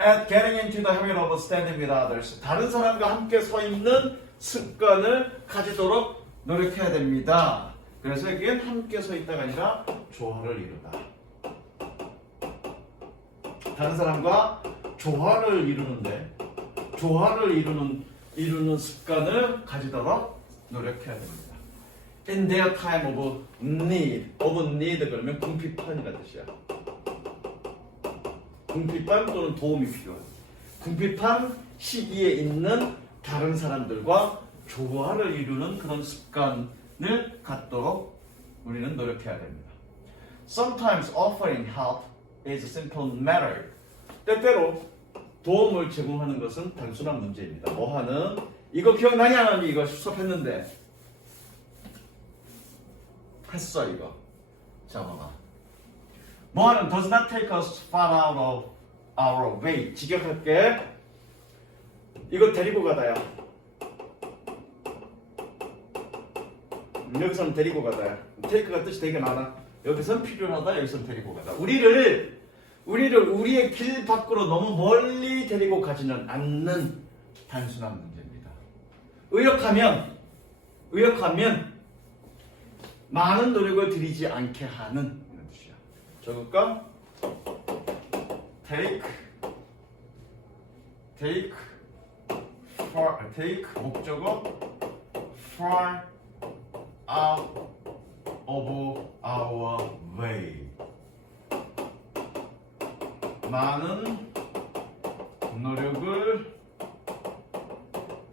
At getting into the habit of standing with others. 다른 사람과 함께 서 있는 습관을 가지도록 노력해야 됩니다. 그래서 여기엔 함께 서 있다가 아니라 조화를 이루다. 다른 사람과 조화를 이루는데, 조화를 이루는 습관을 가지도록 노력해야 됩니다. In their time of need, 그러면 궁핍한이라는 뜻이야. 궁핍한 또는 도움이 필요한. 궁핍한 시기에 있는 다른 사람들과 조화를 이루는 그런 습관을 갖도록 우리는 노력해야 됩니다. Sometimes offering help is a simple matter. 때때로 도움을 제공하는 것은 단순한 문제입니다. 뭐 하는? 이거 기억나니 안 나니? 이거 수업했는데 했어 이거. 자 봐봐. 뭐 하는? Does not take us far out of our way. 직역할게. 이거 데리고 가다야. 여기서는 데리고 가다야. take가 뜻이 되게 많아. 여기서는 필요하다, 여기서는 데리고 가다. 우리를 우리의 길 밖으로 너무 멀리 데리고 가지는 않는 단순한 문제입니다. 의역하면 많은 노력을 들이지 않게 하는 이런 뜻이야. 적을까? take 목적어 far out of our way. 많은 노력을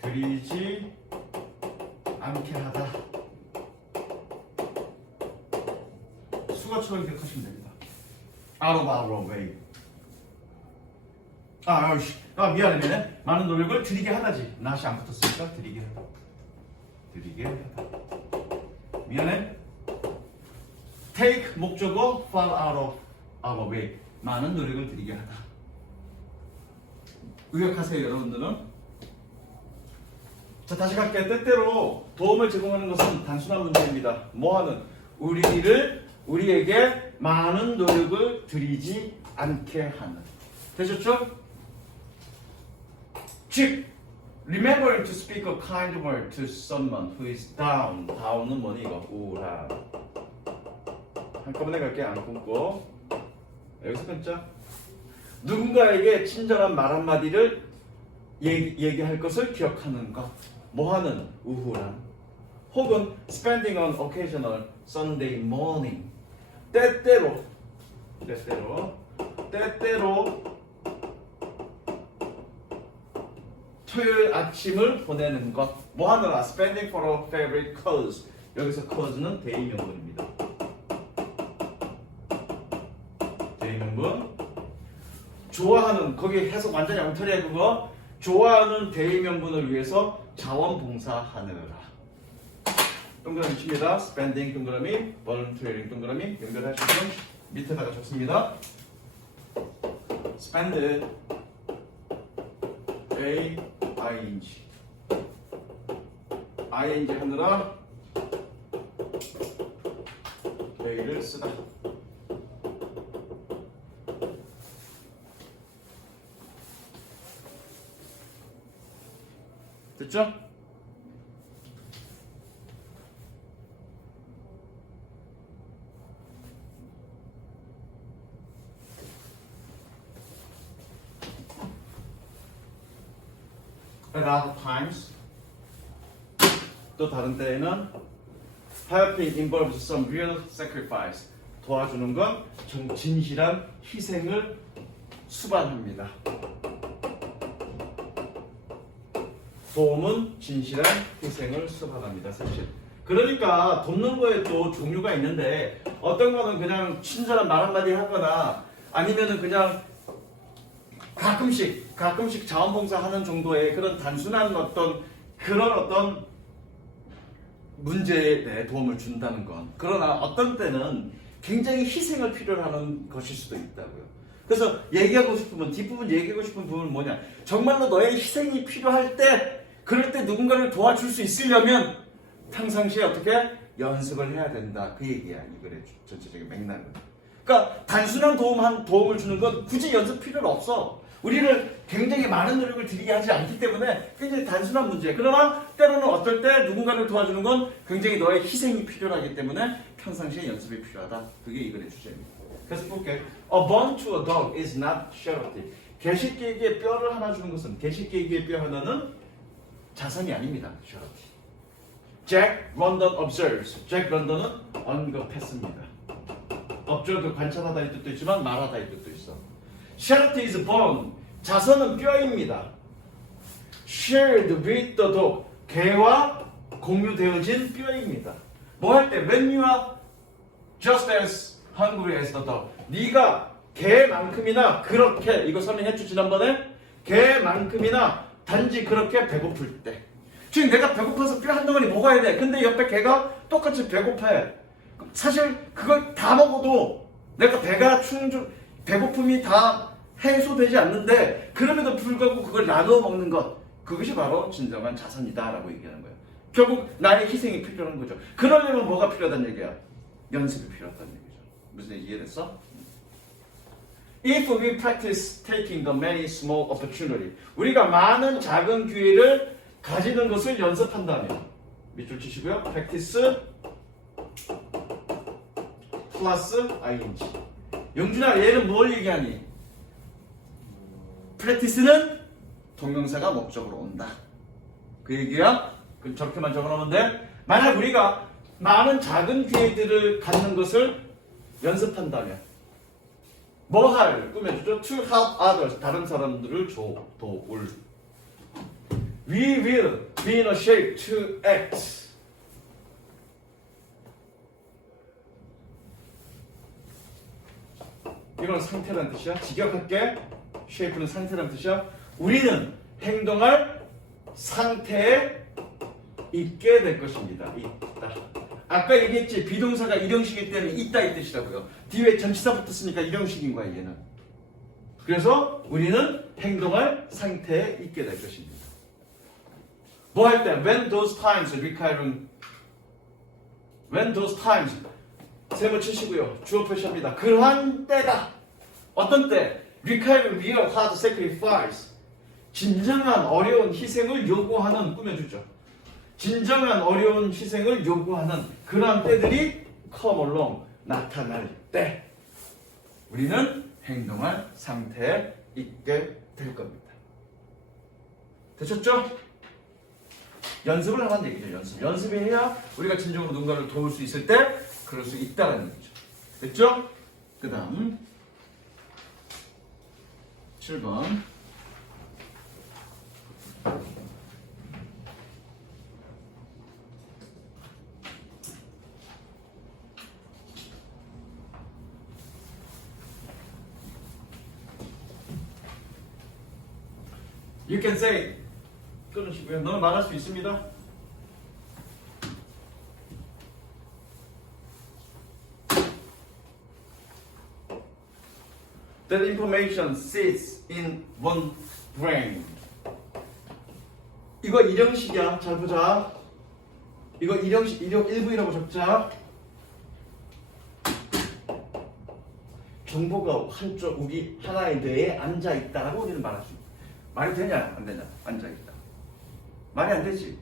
들이지 않게 하다. 수거처럼 기억하시면 됩니다. out of our way. 미안해. 많은 노력을 들이게 하다지. 낫이 안 붙었으니까 들이게 하다. 미안해. take 목적어 fall out of our way. 많은 노력을 들이게 하다. 의역하세요, 여러분들은. 자, 다시 갈게요. 때때로 도움을 제공하는 것은 단순한 문제입니다. 뭐하는? 우리에게 많은 노력을 들이지 않게 하는. 되셨죠? 즉, remembering to speak a kind word to someone who is down. down은 뭐니 이거? 우울한. 한꺼번에 갈게 안 끊고 여기서 끊자. 누군가에게 친절한 말 한마디를 얘기할 것을 기억하는 것. 뭐하는? 우울한. 혹은 spending on occasional Sunday morning. 때때로 토요일 아침을 보내는 것. 뭐하느라? spending for a favorite cause. 여기서 cause는 대의명분입니다. 대의명분. 좋아하는, 거기 해석 완전히 엉터리야 그거. 좋아하는 대의명분을 위해서 자원봉사하느라. 동그라미 칩니다. spending 동그라미, volunteering 동그라미 연결하시면 밑에다가 적습니다. spend a ing 하느라 a를 쓰다. 됐죠? A lot of times 또 다른 때에는 helping involves some real sacrifice. 도와주는 건 진실한 희생을 수반합니다. 도움은 진실한 희생을 수반합니다. 사실. 그러니까 돕는 거에 또 종류가 있는데 어떤 거는 그냥 친절한 말 한마디 하거나 아니면은 그냥 가끔씩 자원봉사하는 정도의 그런 단순한 어떤 문제에 도움을 준다는 건. 그러나 어떤 때는 굉장히 희생을 필요로 하는 것일 수도 있다고요. 그래서 얘기하고 싶으면 뒷부분 얘기하고 싶은 부분은 뭐냐? 정말로 너의 희생이 필요할 때 그럴 때 누군가를 도와줄 수 있으려면 평상시에 어떻게 연습을 해야 된다. 그 얘기야. 이 글의 전체적인 맥락은. 그러니까 단순한 도움을 주는 건 굳이 연습 필요는 없어. 우리를 굉장히 많은 노력을 들이게 하지 않기 때문에 굉장히 단순한 문제예요. 그러나 때로는 어떨 때 누군가를 도와주는 건 굉장히 너의 희생이 필요하기 때문에 평상시에 연습이 필요하다. 그게 이 글의 주제입니다. 그래서 볼게요. A bone to a dog is not charity. 개새끼에게 뼈를 하나 주는 것은, 개새끼에게 뼈 하나는 자선이 아닙니다. charity. Jack London observes. 잭 런던은 언급했습니다. observe 관찰하다 이 뜻도 있지만 말하다 이 뜻도 있어. Charity is bone. 자선은 뼈입니다. Shared with the dog. 개와 공유되어진 뼈입니다. 뭐 할 때? When you are just as hungry as the dog. 네가 개만큼이나 그렇게, 이거 설명했죠 지난번에? 개만큼이나 단지 그렇게 배고플 때. 지금 내가 배고파서 뼈 한 덩어리 먹어야 돼. 근데 옆에 개가 똑같이 배고파해. 사실 그걸 다 먹어도 내가 배고픔이 다 해소되지 않는데 그럼에도 불구하고 그걸 나누어 먹는 것, 그것이 바로 진정한 자선이다라고 얘기하는 거예요. 결국 나의 희생이 필요한 거죠. 그러려면 뭐가 필요하다는 얘기야? 연습이 필요하다는 얘기죠. 무슨 얘기 이해됐어? If we practice taking the many small opportunity, 우리가 많은 작은 기회를 가지는 것을 연습한다면, 밑줄 치시고요. practice 플러스 ing. 영준아, 얘는 뭘 얘기하니? practice는 동명사가 목적으로 온다. 그 얘기야? 그럼 저렇게만 적어놓으면 돼? 만약 우리가 많은 작은 기회들을 갖는 것을 연습한다면 뭐 할? 꾸며주죠. To help others. 다른 사람들을 도울. We will be in a shape to act. 이건 상태란 뜻이야. 직역할게. shape는 상태란 뜻이야. 우리는 행동할 상태에 있게 될 것입니다. 있다. 아까 얘기했지. 비동사가 일형식일 때는 있다 이 뜻이라고요. 뒤에 전치사 붙었으니까 일형식인 거야 얘는. 그래서 우리는 행동할 상태에 있게 될 것입니다. 뭐 할 때? When those times requiring. When those times. 세모 치시고요. 주어 표시합니다. 그러한 때가. 어떤 때? Requiring real hard sacrifice. 진정한 어려운 희생을 요구하는, 꾸며주죠. 진정한 어려운 희생을 요구하는 그러한 때들이 come along, 나타날 때 우리는 행동할 상태에 있게 될 겁니다. 되셨죠? 연습을 하는 얘기죠. 연습해야 우리가 진정으로 누군가를 도울 수 있을 때 그럴 수 있다는 얘기죠. 됐죠? 그 다음 7번 You can say 끊으시고요. 너는 말할 수 있습니다. That information sits in one brain. 이거 일형식이야. 잘 보자. 이거 일형식, 일부이라고 적자. 정보가 한쪽 우리 하나의 뇌에 앉아 있다라고 우리는 말할 수 있다. 말이 되냐 안 되냐? 앉아 있다. 말이 안 되지.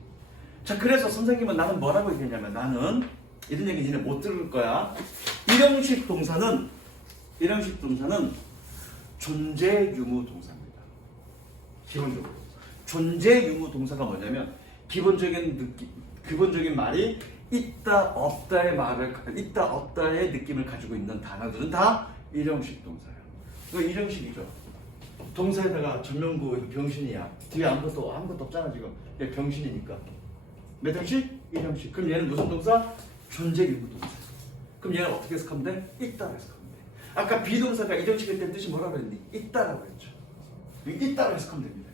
자, 그래서 선생님은 나는 뭐라고 얘기했냐면 나는 이런 얘기 니네 못 들을 거야. 일형식 동사는 존재 유무 동사입니다. 기본적으로 존재 유무 동사가 뭐냐면 기본적인 말이 있다 없다의 느낌을 가지고 있는 단어들은 다 일형식 동사예요. 이거 일형식이죠. 동사에다가 전면구 병신이야. 뒤에 아무것도 없잖아 지금. 얘 병신이니까. 몇 형식? 일형식. 그럼 얘는 무슨 동사? 존재 유무 동사. 그럼 얘는 어떻게 해석하면 돼? 있다고 해석하면 돼. 아까 비동사가 일형식일 때 뜻이 뭐라고 했니? 있다라고 했죠. 있다고 해석하면 됩니다.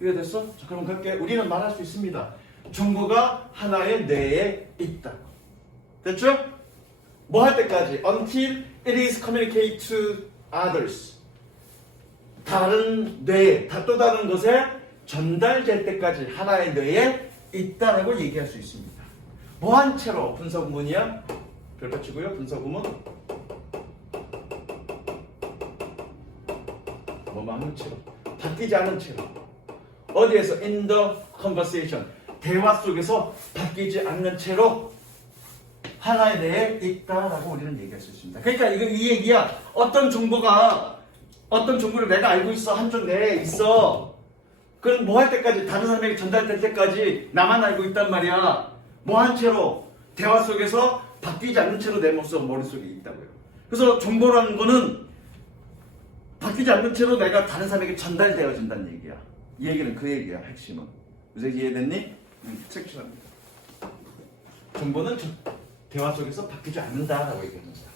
이해됐어? 자, 그럼 갈게. 우리는 말할 수 있습니다. 정보가 하나의 뇌에 있다. 됐죠? 뭐 할 때까지? Until it is communicated to others. 다른 뇌, 또 다른 것에 전달될 때까지 하나의 뇌에 있다라고 얘기할 수 있습니다. 뭐한 채로? 분사구문이야? 별표 치고요. 분사구문. 뭐 아무 채로. 바뀌지 않은 채로. 어디에서? In the conversation. 대화 속에서 바뀌지 않는 채로 하나의 뇌에 있다라고 우리는 얘기할 수 있습니다. 그러니까 이 얘기야. 어떤 정보를 내가 알고 있어. 한쪽 뇌에 있어. 그럼 뭐 할 때까지, 다른 사람에게 전달될 때까지 나만 알고 있단 말이야. 뭐 한 채로, 대화 속에서 바뀌지 않는 채로 내 머릿속에 있다고요. 그래서 정보라는 거는 바뀌지 않는 채로 내가 다른 사람에게 전달되어진다는 얘기야. 이 얘기는 그 얘기야, 핵심은. 무슨 이해됐니? 섹션합니다. 정보는 대화 속에서 바뀌지 않는다라고 얘기합니다.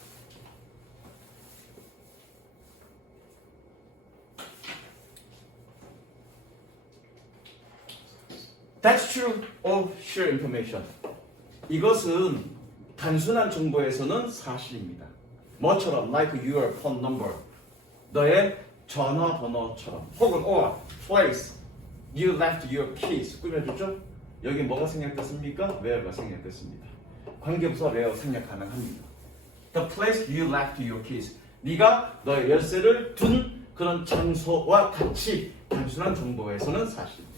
That's true of sure information. 이것은 단순한 정보에서는 사실입니다. 뭐처럼? Like your phone number. 너의 전화번호처럼. 혹은 or place. You left your keys. 꾸며줬죠? 여기 뭐가 생략됐습니까? where가 생략됐습니다. 관계부사 where 생략 가능합니다. The place you left your keys. 네가 너의 열쇠를 둔 그런 장소와 같이 단순한 정보에서는 사실입니다.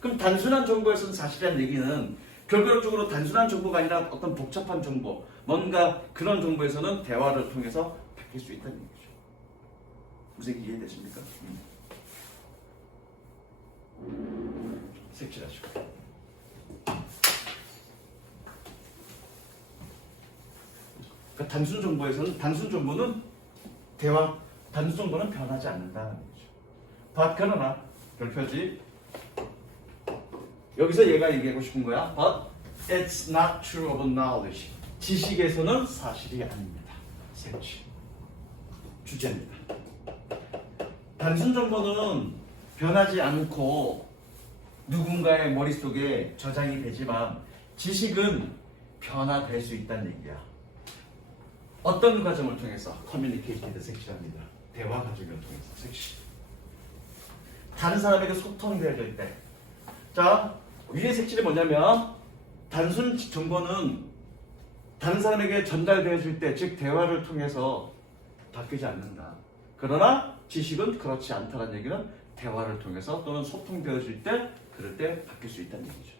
그럼 단순한 정보에서는 사실이라는 얘기는 결과적으로 단순한 정보가 아니라 어떤 복잡한 정보, 뭔가 그런 정보에서는 대화를 통해서 바뀔 수 있다는 얘기죠. 무슨 이해되십니까? 색칠하시고. 그러니까 단순 정보는 단순 정보는 변하지 않는다는 얘기죠. but 그러나 별표지. 여기서 얘가 얘기하고 싶은 거야. But it's not true of knowledge. 지식에서는 사실이 아닙니다. 색칠. 주제입니다. 단순 정보는 변하지 않고 누군가의 머릿속에 저장이 되지만 지식은 변화될 수 있다는 얘기야. 어떤 과정을 통해서? 커뮤니케이티드 색칠합니다. 대화 과정을 통해서 색칠. 다른 사람에게 소통이 되어질 때. 자, 위의 색칠이 뭐냐면 단순 정보는 다른 사람에게 전달되어질 때, 즉 대화를 통해서 바뀌지 않는다. 그러나 지식은 그렇지 않다는 얘기는 대화를 통해서 또는 소통되어질 때, 그럴 때 바뀔 수 있다는 얘기죠.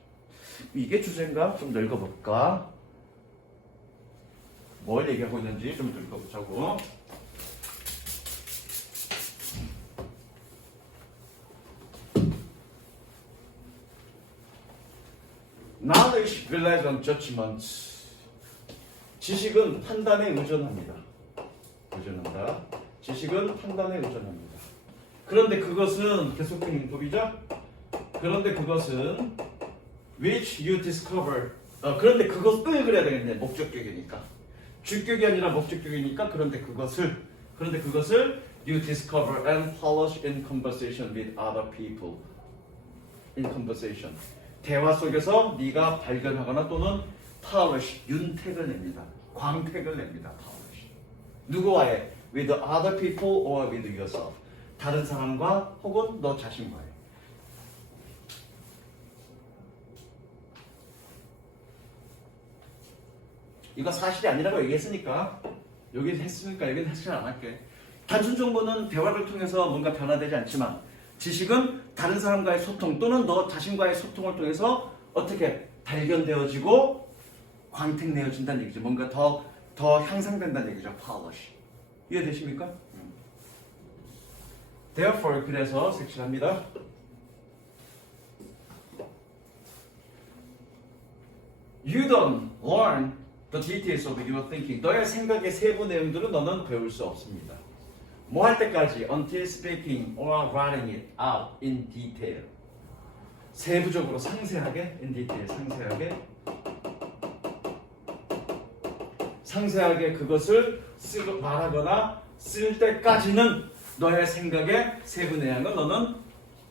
이게 주제인가? 좀 읽어볼까? 뭘 얘기하고 있는지 좀 읽어보자고. Knowledge relies on judgment. 지식은 판단에 의존합니다. 의존한다. 지식은 판단에 의존합니다. 그런데 그것은 계속된 문법이죠? 그런데 그것은 which you discover. 그런데 그것을 그래야 되겠네. 목적격이니까. 주격이 아니라 목적격이니까 그런데 그것을 you discover and polish in conversation with other people. in conversation. 대화 속에서 네가 발견하거나 또는 polish, 윤택을 냅니다. 광택을 냅니다. polish. 누구와의? with other people or with yourself. 다른 사람과 혹은 너 자신과의. 이거 사실이 아니라고 얘기했으니까 여기 했으니까 여기는 사실 안 할게. 단순 정보는 대화를 통해서 뭔가 변화되지 않지만 지식은 다른 사람과의 소통 또는 너 자신과의 소통을 통해서 어떻게 발견되어지고 광택내어진다는 얘기죠. 뭔가 더 향상된다는 얘기죠. polish. 이해되십니까? Therefore, 그래서 색칠합니다. You don't learn the details of your thinking. 너의 생각의 세부 내용들은 너는 배울 수 없습니다. 뭐 할 때까지? Until speaking or writing it out in detail. 세부적으로 상세하게, in detail, 상세하게 그것을 쓰고 말하거나 쓸 때까지는 너의 생각의 세부 내용은 너는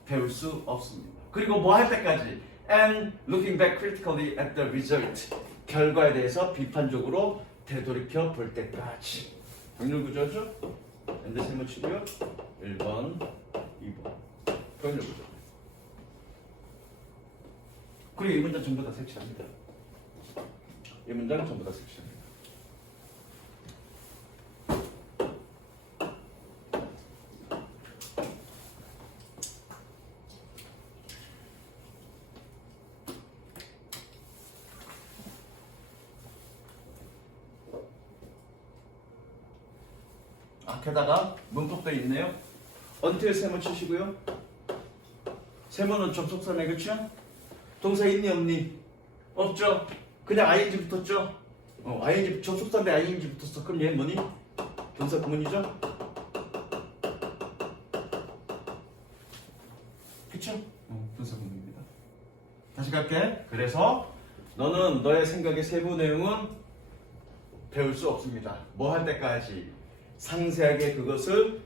배울 수 없습니다. 그리고 뭐 할 때까지? And looking back critically at the result. 결과에 대해서 비판적으로 되돌이켜 볼 때까지. 병렬 구조죠? 엔드 세모 치고요. 1번, 2번. 병렬 구조. 그리고 이 문장 전부 다 색칠합니다. 이 문장은 전부 다 색칠합니다. 게다가 문법도 있네요. until 세모 치시고요. 세모는 접속사네, 그렇죠? 동사 있니 없니? 없죠. 그냥 ing 붙었죠. ing 접속사인데 ing 붙었어. 그럼 얘 뭐니? 동사 구문이죠. 그렇죠? 동사 구문입니다. 다시 갈게. 그래서 너는 너의 생각의 세부 내용은 배울 수 없습니다. 뭐 할 때까지? 상세하게 그것을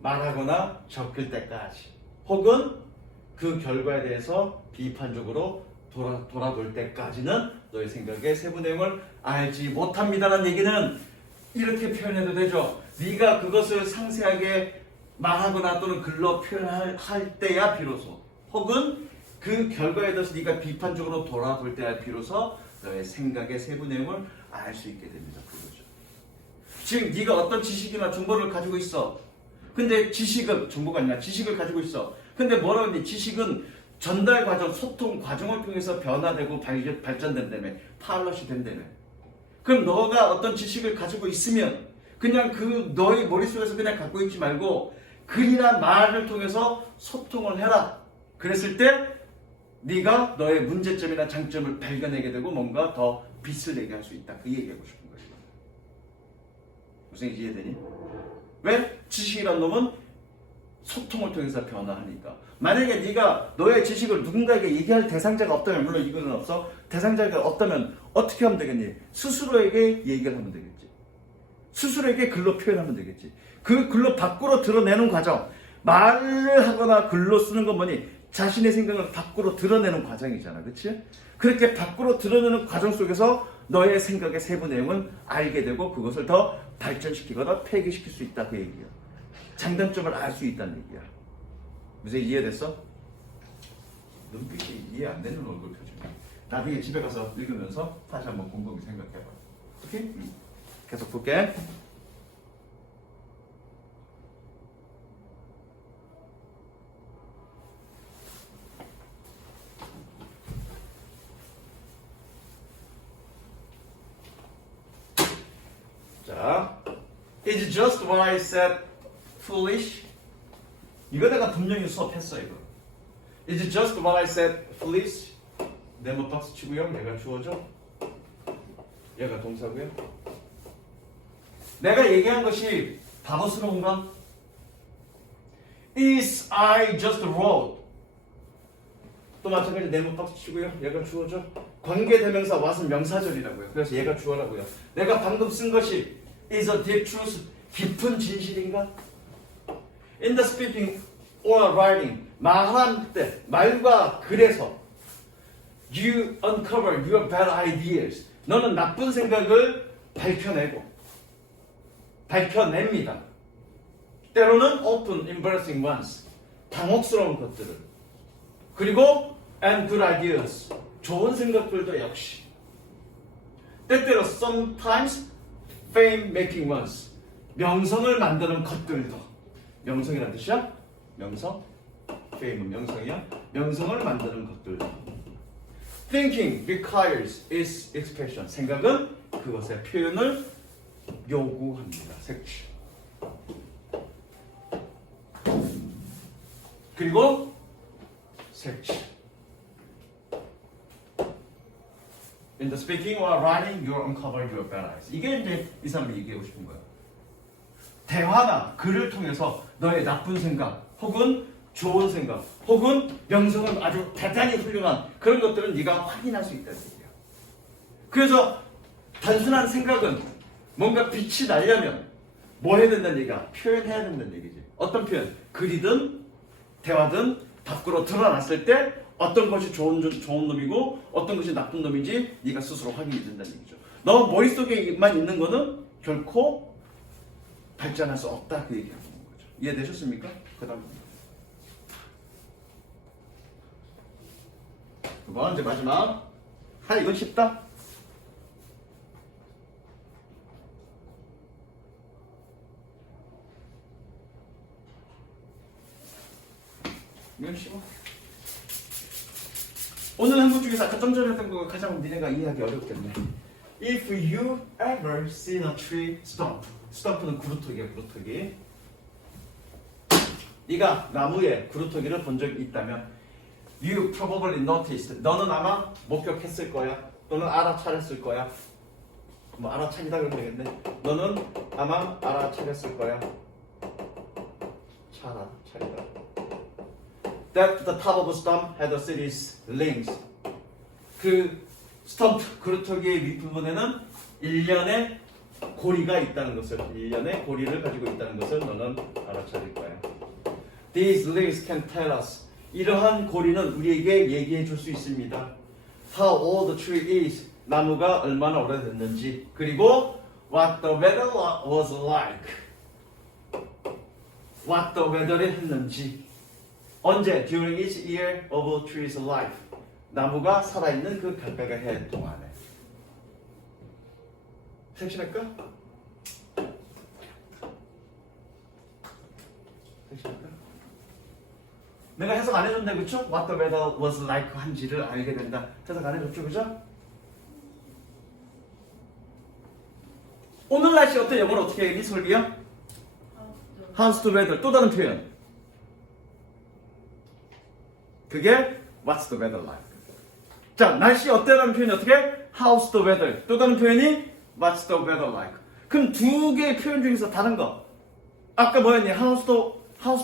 말하거나 적을 때까지 혹은 그 결과에 대해서 비판적으로 돌아볼 때까지는 너의 생각의 세부 내용을 알지 못합니다라는 얘기는 이렇게 표현해도 되죠. 네가 그것을 상세하게 말하거나 또는 글로 표현할 때야 비로소 혹은 그 결과에 대해서 네가 비판적으로 돌아볼 때야 비로소 너의 생각의 세부 내용을 알 수 있게 됩니다. 지금 네가 어떤 지식이나 정보를 가지고 있어. 근데 지식은 정보가 아니라 지식을 가지고 있어. 근데 뭐라고 했니? 지식은 전달 과정, 소통 과정을 통해서 변화되고 발전된다며. 팔럿이 된다며. 그럼 너가 어떤 지식을 가지고 있으면 그냥 그 너의 머릿속에서 그냥 갖고 있지 말고 글이나 말을 통해서 소통을 해라. 그랬을 때 네가 너의 문제점이나 장점을 발견하게 되고 뭔가 더 빛을 내게 할 수 있다. 그 얘기하고 싶은 거예요. 무슨 얘기 이해되니? 왜? 지식이란 놈은 소통을 통해서 변화하니까. 만약에 네가 너의 지식을 누군가에게 얘기할 대상자가 없다면, 물론 이거는 없어. 대상자가 없다면 어떻게 하면 되겠니? 스스로에게 얘기를 하면 되겠지. 스스로에게 글로 표현하면 되겠지. 그 글로 밖으로 드러내는 과정. 말을 하거나 글로 쓰는 건 뭐니? 자신의 생각을 밖으로 드러내는 과정이잖아. 그치? 그렇게 밖으로 드러내는 과정 속에서 너의 생각의 세부 내용은 알게 되고 그것을 더 발전시키거나 폐기시킬 수 있다. 그 얘기야. 장단점을 알 수 있다는 얘기야. 무슨 이해됐어? 눈빛이 이해 안 되는 얼굴 표정. 나중에 집에 가서 읽으면서 다시 한번 곰곰이 생각해봐. 오케이? 계속 볼게. 자, is just what I said foolish? 이거 내가 분명히 수업했어 이거. is just what I said foolish? 네모 박스 치고요. 얘가 주어져. 얘가 동사고요. 내가 얘기한 것이 바보스러운가? Is I just wrote? 또 마찬가지 네모 박스 치고요. 얘가 주어져. 관계대명사 what은 명사절이라고요. 그래서 얘가 주어라고요. 내가 방금 쓴 것이 is a deep truth? 깊은 진실인가? In the speaking or writing 말할 때 말과 글에서 you uncover your bad ideas. 너는 나쁜 생각을 밝혀냅니다. 때로는 open, embarrassing ones. 당혹스러운 것들을. 그리고 and good ideas. 좋은 생각들도 역시. 때때로 sometimes fame making ones. 명성을 만드는 것들도. 명성이란 뜻이야? 명성? fame은 명성이야? 명성을 만드는 것들도. Thinking requires its expression. 생각은 그것의 표현을 요구합니다. 색칠. 그리고 색칠. In the speaking or writing, you uncover your bad eyes. 이게 이제 이 사람이 얘기하고 싶은 거야. 대화나 글을 통해서 너의 나쁜 생각, 혹은 좋은 생각, 혹은 명성은 아주 대단히 훌륭한 그런 것들은 네가 확인할 수 있다는 얘기야. 그래서 단순한 생각은 뭔가 빛이 나려면 뭐 해야 된다는 얘기야? 표현해야 된다는 얘기지. 어떤 표현? 글이든 대화든 밖으로 드러났을 때 어떤 것이 좋은 놈이고 어떤 것이 나쁜 놈인지 네가 스스로 확인이 된다는 얘기죠. 너 머릿속에만 있는 거는 결코 발전할 수 없다 그 얘기하는 거죠. 이해되셨습니까? 그 다음 두 번째 마지막. 이건 쉽다. 이건 쉬워. 오늘 한국 중에서 아까 좀 전에 했던 거 가장 니네가 이해하기 어렵겠네. If you ever seen a tree stump. 스탬프는 구루터기야, 구루터기. 네가 나무에 구루터기를 본 적이 있다면 You probably noticed. 너는 아마 목격했을 거야. 또는 알아차렸을 거야. 뭐 알아차리다 그러면 되겠네. 너는 아마 알아차렸을 거야. 차리다. That the top of a stump had a series links. 그 스탬프 구루터기의 윗부분에는 일련의 고리가 있다는 것을, 일련의 고리를 가지고 있다는 것을 너는 알아차릴 거야. These links can tell us. 이러한 고리는 우리에게 얘기해 줄 수 있습니다. How old the tree is. 나무가 얼마나 오래됐는지. 그리고 what the weather was like. what the weather이 했는지. 언제? During each year of a tree's life. 나무가 살아있는 그 각각의 해 동안에. 색칠할까? 색칠할까? 내가 해석 안 해줬네, 그쵸? What the weather was like 한지를 알게 된다. 해석 안 해줬죠, 그죠? 오늘 날씨 어때? 영어로 어떻게 얘기해? 설비야? How's the weather? 또 다른 표현. 그게 What's the weather like? 자, 날씨 어때라는 표현이 어떻게? How's the weather? 또 다른 표현이 What's the weather like? 그럼 두 개의 표현 중에서 다른 거. 아까 뭐였니? How's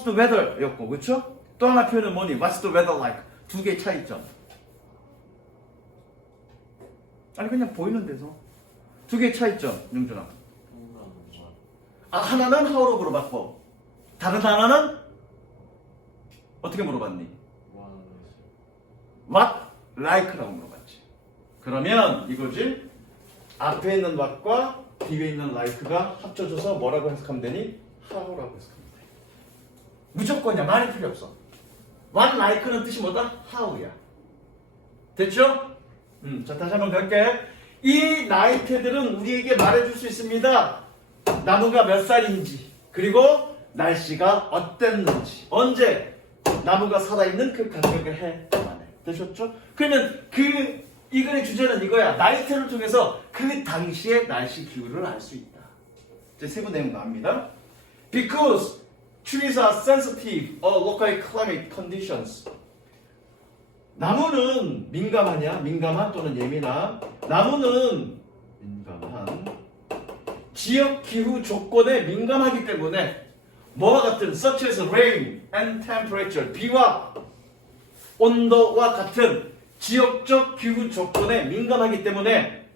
the weather 였고, 그쵸? 또 하나 표현은 뭐니? What's the weather like? 두 개의 차이점. 아니, 그냥 보이는 데서. 두 개의 차이점, 용준아. 하나는 how로 물어봤고, 다른 하나는 어떻게 물어봤니? What like라고 물어봤지. 그러면 이거지. 앞에 있는 what과 뒤에 있는 like가 합쳐져서 뭐라고 해석하면 되니? how라고 해석하면 돼. 무조건이야. 말이 필요 없어. what like는 뜻이 뭐다? how야. 됐죠? 자, 다시 한번 갈게. 이 나이테들은 우리에게 말해줄 수 있습니다. 나무가 몇 살인지, 그리고 날씨가 어땠는지. 언제? 나무가 살아있는 그 각각의 해 동안에. 되셨죠? 그러면 이 글의 주제는 이거야. 나이테를 통해서 그 당시의 날씨 기후를 알 수 있다. 이제 세부 내용 나옵니다. Because trees are sensitive of local climate conditions. 나무는 민감하냐? 민감한 또는 예민한. 나무는 민감한 지역 기후 조건에 민감하기 때문에 뭐와 같은 such as rain and temperature, 비와 온도와 같은 지역적 기후 조건에 민감하기 때문에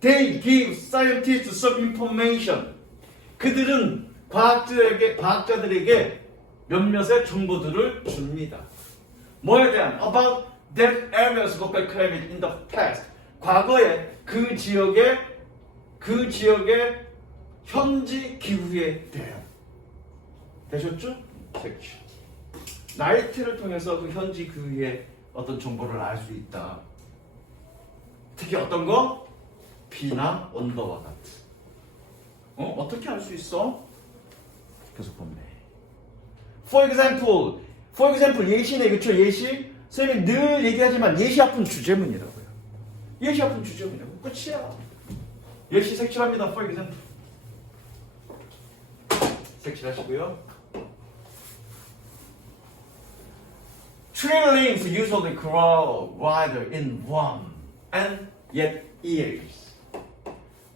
they give scientists some information. 그들은 과학자들에게 몇몇의 정보들을 줍니다. 뭐에 대한 about that area's local climate in the past. 과거에 그 지역의 현지 기후에 대한. 되셨죠? 섹션. 나이트를 통해서 그 현지 기후의 어떤 정보를 알 수 있다. 특히 어떤 거? 비나 온도와 같은. 어떻게 알 수 있어? 계속 보면 돼. For example 예시네, 그쵸? 예시. 선생님이 늘 얘기하지만 예시 앞은 주제문이라고요. 예시 앞은 주제문이라고. 끝이야. 예시 색칠합니다. For example. 색칠하시고요. Tree limbs usually grow wider in warm and yet years.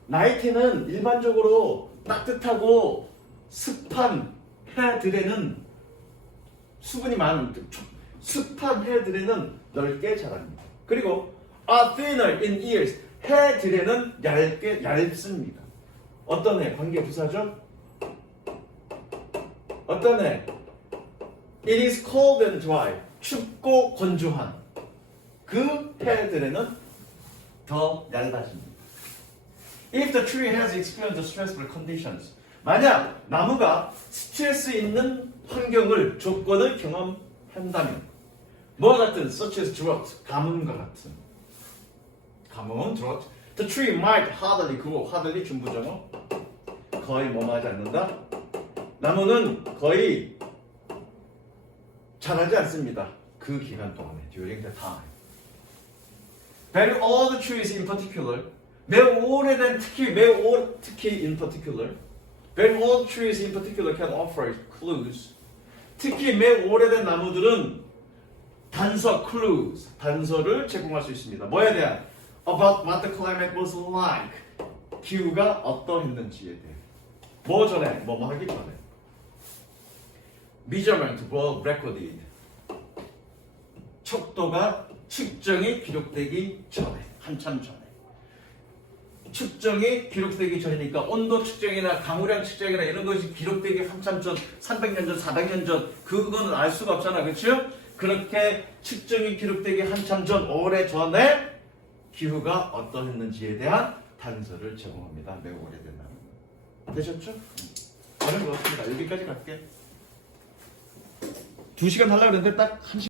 나이테는 일반적으로 따뜻하고 습한 해들에는 수분이 많은 습한 해들에는 넓게 자랍니다. 그리고 are thinner in years. 해들에는 얇습니다. 어떤 해? 관계 부사죠? 어떤 해? It is cold and dry. 춥고 건조한 그 해들에는 더 얇아집니다. If the tree has experienced stressful conditions. 만약 나무가 스트레스 있는 환경을 조건을 경험한다면 뭐와 같은 such as drought 가뭄과 같은 가뭄 drought the tree might hardly grow hardly 중부정어 거의 뭐하지 않는다. 나무는 거의 자라지 않습니다. 그 기간 동안에 during the time. Very old trees in particular 매우 오래된 특히 in particular very old trees in particular can offer clues. 특히 매우 오래된 나무들은 단서 clues 단서를 제공할 수 있습니다. 뭐에 대한 about what the climate was like 기후가 어떠했는지에 대해 뭐 전에 뭐 하기 전에 measurement was recorded 척도가 측정이 기록되기 전에 한참 전에 측정이 기록되기 전이니까 온도 측정이나 강우량 측정이나 이런 것이 기록되기 한참 전 300년 전 400년 전 그거는 알 수가 없잖아. 그렇죠? 그렇게 측정이 기록되기 한참 전 오래 전에 기후가 어떠했는지에 대한 단서를 제공합니다. 매우 오래된 나무. 되셨죠? 다른 거 없습니다. 여기까지 갈게. 2시간 하려고 했는데 딱 1시간